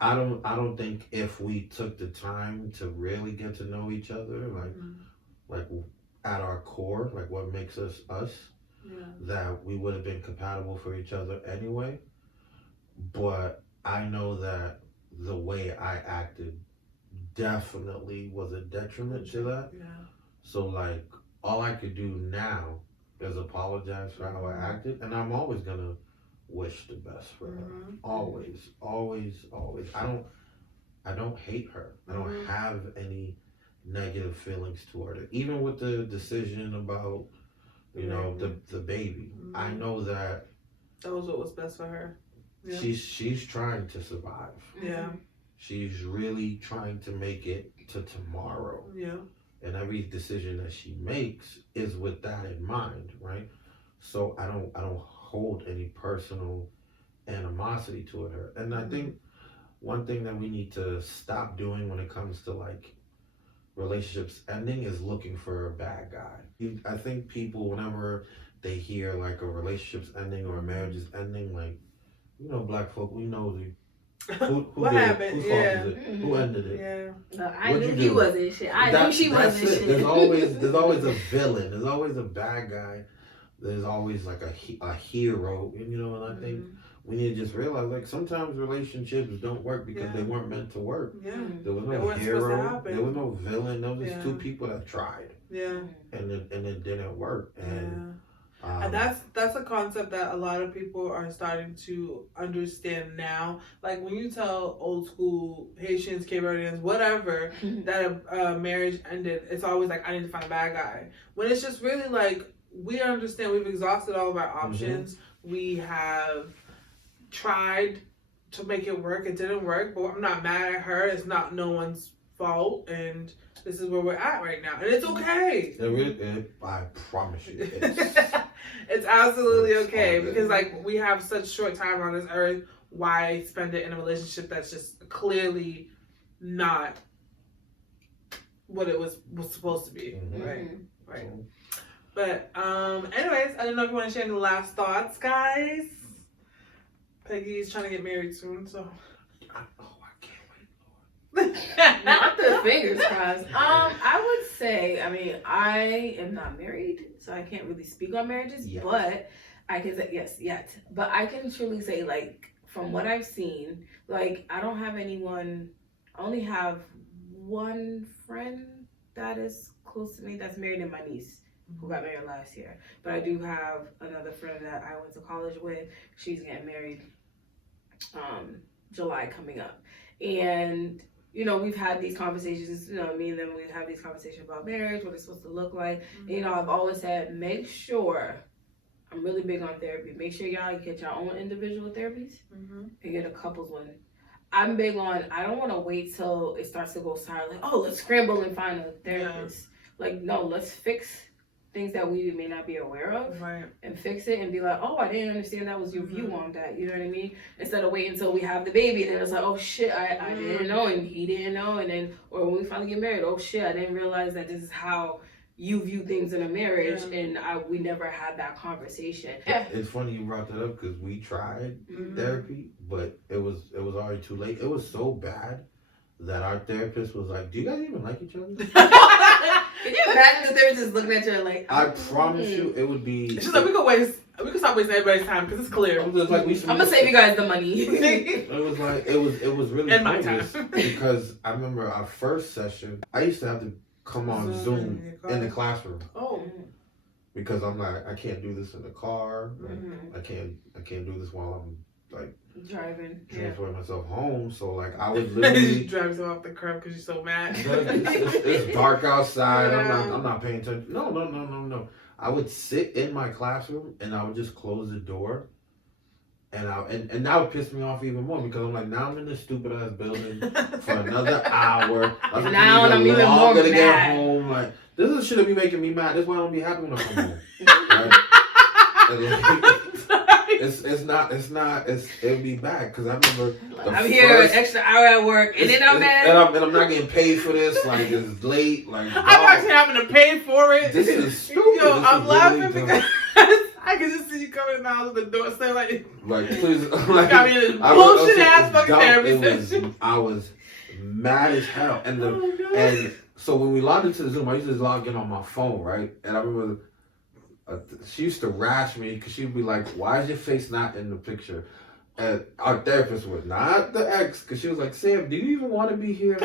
I don't think if we took the time to really get to know each other, like at our core, like what makes us us, Yeah. that we would have been compatible for each other anyway. but I know that the way I acted definitely was a detriment to that. Yeah. So like, all I could do now is apologize for how I acted, and I'm always gonna wish the best for her. Mhm. Always, always, always. I don't hate her. I don't Mhm. have any negative feelings toward it. Even with the decision about, you know, the baby. I know that That was what was best for her. Yeah. she's trying to survive. Yeah. She's really trying to make it to tomorrow. Yeah. And every decision that she makes is with that in mind, right? So I don't hold any personal animosity toward her. And I think one thing that we need to stop doing when it comes to like relationships ending is looking for a bad guy. I think people, whenever they hear like a relationship's ending or a marriage is ending, like, you know, black folk, we know who What did happened? It? Whose Yeah. fault is it? Who ended it? Yeah. No, I What'd knew you he do? wasn't shit. I knew she That's wasn't it. shit. There's always a villain. There's always a bad guy. There's always like a hero, you know. And I think we need to just realize, like, sometimes relationships don't work because they weren't meant to work. Yeah. There was They no weren't supposed to hero. happen. There was no villain. There was just Yeah. two people that tried, Yeah. and it didn't work. And And that's a concept that a lot of people are starting to understand now. Like when you tell old school Haitians, Cape Verdeans, whatever, that a marriage ended, it's always like, I need to find a bad guy. When it's just really like, we understand we've exhausted all of our options. We have tried to make it work. It didn't work, but I'm not mad at her. It's not no one's fault, and this is where we're at right now, and it's okay. I promise you, It's absolutely It's okay all good. because like we have such short time on this earth. Why spend it in a relationship that's just clearly not what it was supposed to be, right? Right. But anyways, I don't know if you want to share any last thoughts, guys. Peggy's trying to get married soon, so. Not the fingers crossed. I would say, I mean, I am not married, so I can't really speak on marriages, Yet. but I can say, yes, yet. But I can truly say, like, from what I've seen, like, I don't have anyone, I only have one friend that is close to me that's married, and my niece who got married last year. But I do have another friend that I went to college with. She's getting married July coming up. And you know, we've had these conversations, you know, me and them, we've had these conversations about marriage, what it's supposed to look like. And, you know, I've always said, make sure, I'm really big on therapy, make sure y'all get your own individual therapies and get a couples one. I'm big on, I don't want to wait till it starts to go sour, like, oh, let's scramble and find a therapist. Like, no, let's fix things that we may not be aware of, Right. and fix it and be like, oh, I didn't understand that was your view on that. You know what I mean? Instead of waiting until we have the baby, then it's like, oh shit, I didn't know, and he didn't know, and then, or when we finally get married, oh shit, I didn't realize that this is how you view things in a marriage, and we never had that conversation. It's funny you brought that up because we tried therapy, but it was already too late. It was so bad that our therapist was like, "Do you guys even like each other?" Can you imagine the therapist looking at you like? I promise you, it would be. It's just like we could stop wasting everybody's time because it's clear. It was like I'm gonna save you guys the money. It was like it was really And my pointless time. because I remember our first session. I used to have to come on Zoom in the classroom Oh. because I'm like, I can't do this in the car. Like, I can't do this while I'm like Driving. transferring myself home. So like I would She literally. drives her off the curb because she's so mad. It's dark outside. Yeah. I'm not paying attention. No. I would sit in my classroom and I would just close the door, and that would piss me off even more because I'm like, now I'm in this stupid ass building for another hour. Like, Now I'm even more longer to get mad. home. Like this is shit that be making me mad. This is why I don't be happy when I come home. Right? And, like, it'd be bad because I remember I'm here an extra hour at work, and then I'm mad. and I'm not getting paid for this. Like it's late. Like I'm actually having to pay for it. this is stupid. Yo, This I'm is laughing really because dumb. I can just see you coming out of the door saying like, Please, like, got me in this I was- bullshit I ass was fucking dumb. therapy It was- session. I was mad as hell, and Oh, God. and so when we logged into the Zoom, I used to just log in on my phone, right? And I remember she used to rash me because she'd be like, "Why is your face not in the picture?" And our therapist was not the ex, because she was like, Sam, do you even want to be here?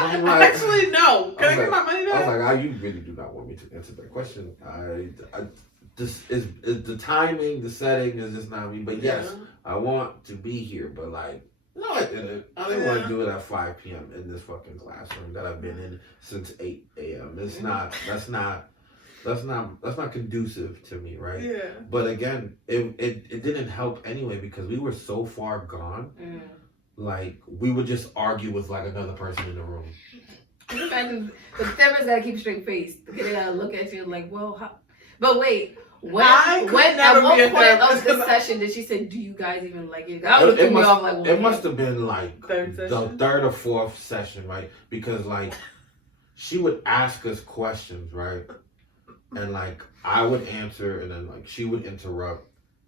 I'm like, Actually, no. Can I get my money I back? was like, you really do not want me to answer that question. This is the timing, the setting is just not me. But yes, I want to be here. But like, no, I didn't. I didn't want to do it at 5 p.m. in this fucking classroom that I've been in since 8 a.m. It's not. That's not conducive to me, right? Yeah. But again, it didn't help anyway because we were so far gone. Like we would just argue with like another person in the room. Can you imagine the therapist gotta keep a straight face? They gotta look at you like, well, how? But wait, at what point of this session did she say, "Do you guys even like it?" I would have threw me off like. Well, it must have been like the third or fourth session, right? Because like she would ask us questions, right? And like I would answer, and then like she would interrupt.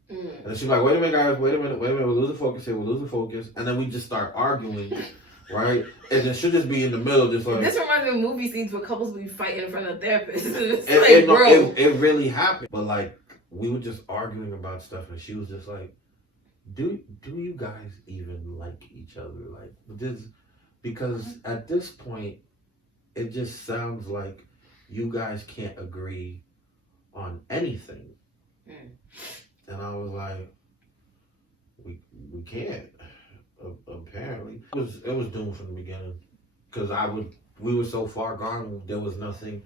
And then she's like, wait a minute, guys, wait a minute, we're losing focus here, we're losing focus. And then we just start arguing, right? And then she'll just be in the middle, just like... This reminds me of movie scenes where couples would be fighting in front of therapists. It really happened. But like, we were just arguing about stuff, and she was just like, do you guys even like each other? Like, because at this point, it just sounds like you guys can't agree on anything. And I was like, we can't. Apparently, it was doomed from the beginning, because we were so far gone. There was nothing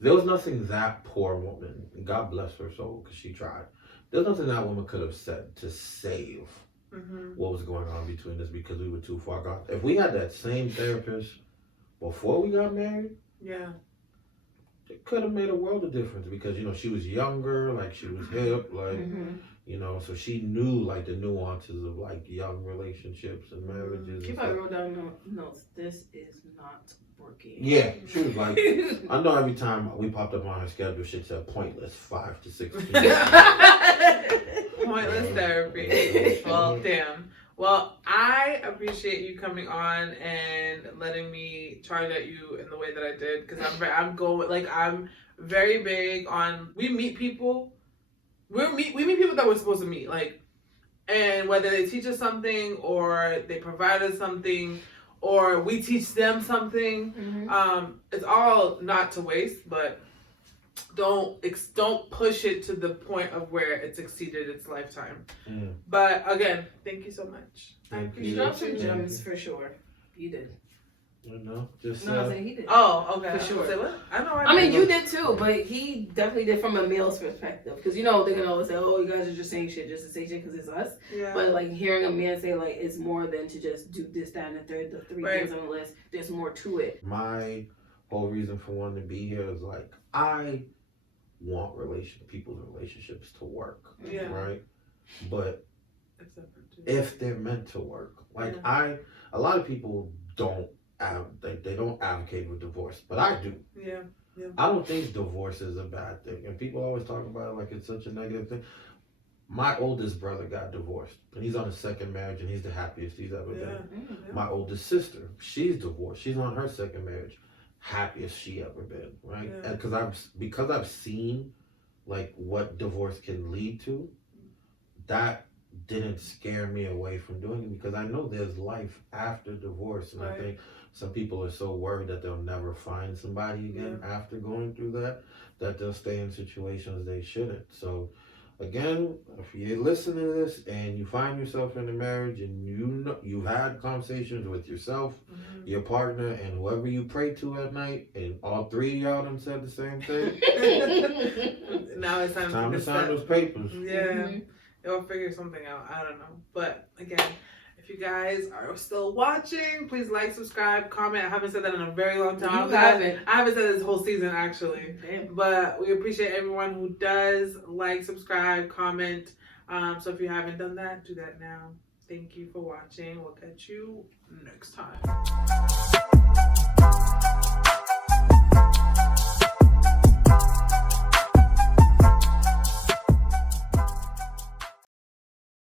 that poor woman, God bless her soul, because she tried. There's nothing that woman could have said to save what was going on between us, because we were too far gone. If we had that same therapist before we got married, it could have made a world of difference, because she was younger, like she was hip, like so she knew like the nuances of like young relationships and marriages. She probably wrote down notes. This is not working. Yeah, she was like, I know every time we popped up on her schedule, she said pointless 5 to 6 p.m. Pointless therapy. Well, damn. Well, I appreciate you coming on and letting me charge at you in the way that I did, because I'm very big on, we meet people that we're supposed to meet, like, and whether they teach us something or they provide us something or we teach them something, it's all not to waste, but don't push it to the point of where it's exceeded its lifetime. But again, thank you so much. You dropped some gems for sure. You did. Just I said he did. Oh, okay. For sure. Say what? I mean, you did too, but he definitely did from a male's perspective. Because they can always say, "Oh, you guys are just saying shit just to say shit because it's us." Yeah. But like hearing a man say like it's more than to just do this, that, and the third, the three things on the list. There's more to it. My whole reason for wanting to be here is like I want people's relationships to work, right? But if they're meant to work, like a lot of people don't. They don't advocate for divorce, but I do. Yeah. I don't think divorce is a bad thing, and people always talk about it like it's such a negative thing. My oldest brother got divorced, and he's on his second marriage, and he's the happiest he's ever been. My oldest sister, she's divorced. She's on her second marriage, happiest she ever been, right? And because I've seen like what divorce can lead to, that didn't scare me away from doing it, because I know there's life after divorce, and I think some people are so worried that they'll never find somebody again after going through that they'll stay in situations they shouldn't. So again, if you're listening to this and you find yourself in a marriage and you've had conversations with yourself, your partner, and whoever you pray to at night, and all three of y'all done said the same thing, now it's time to sign those papers. They'll figure something out. I don't know. But again, if you guys are still watching, please like, subscribe, comment. I haven't said that in a very long time. I haven't said this whole season, actually. Damn. But we appreciate everyone who does like, subscribe, comment. So if you haven't done that, do that now. Thank you for watching. We'll catch you next time.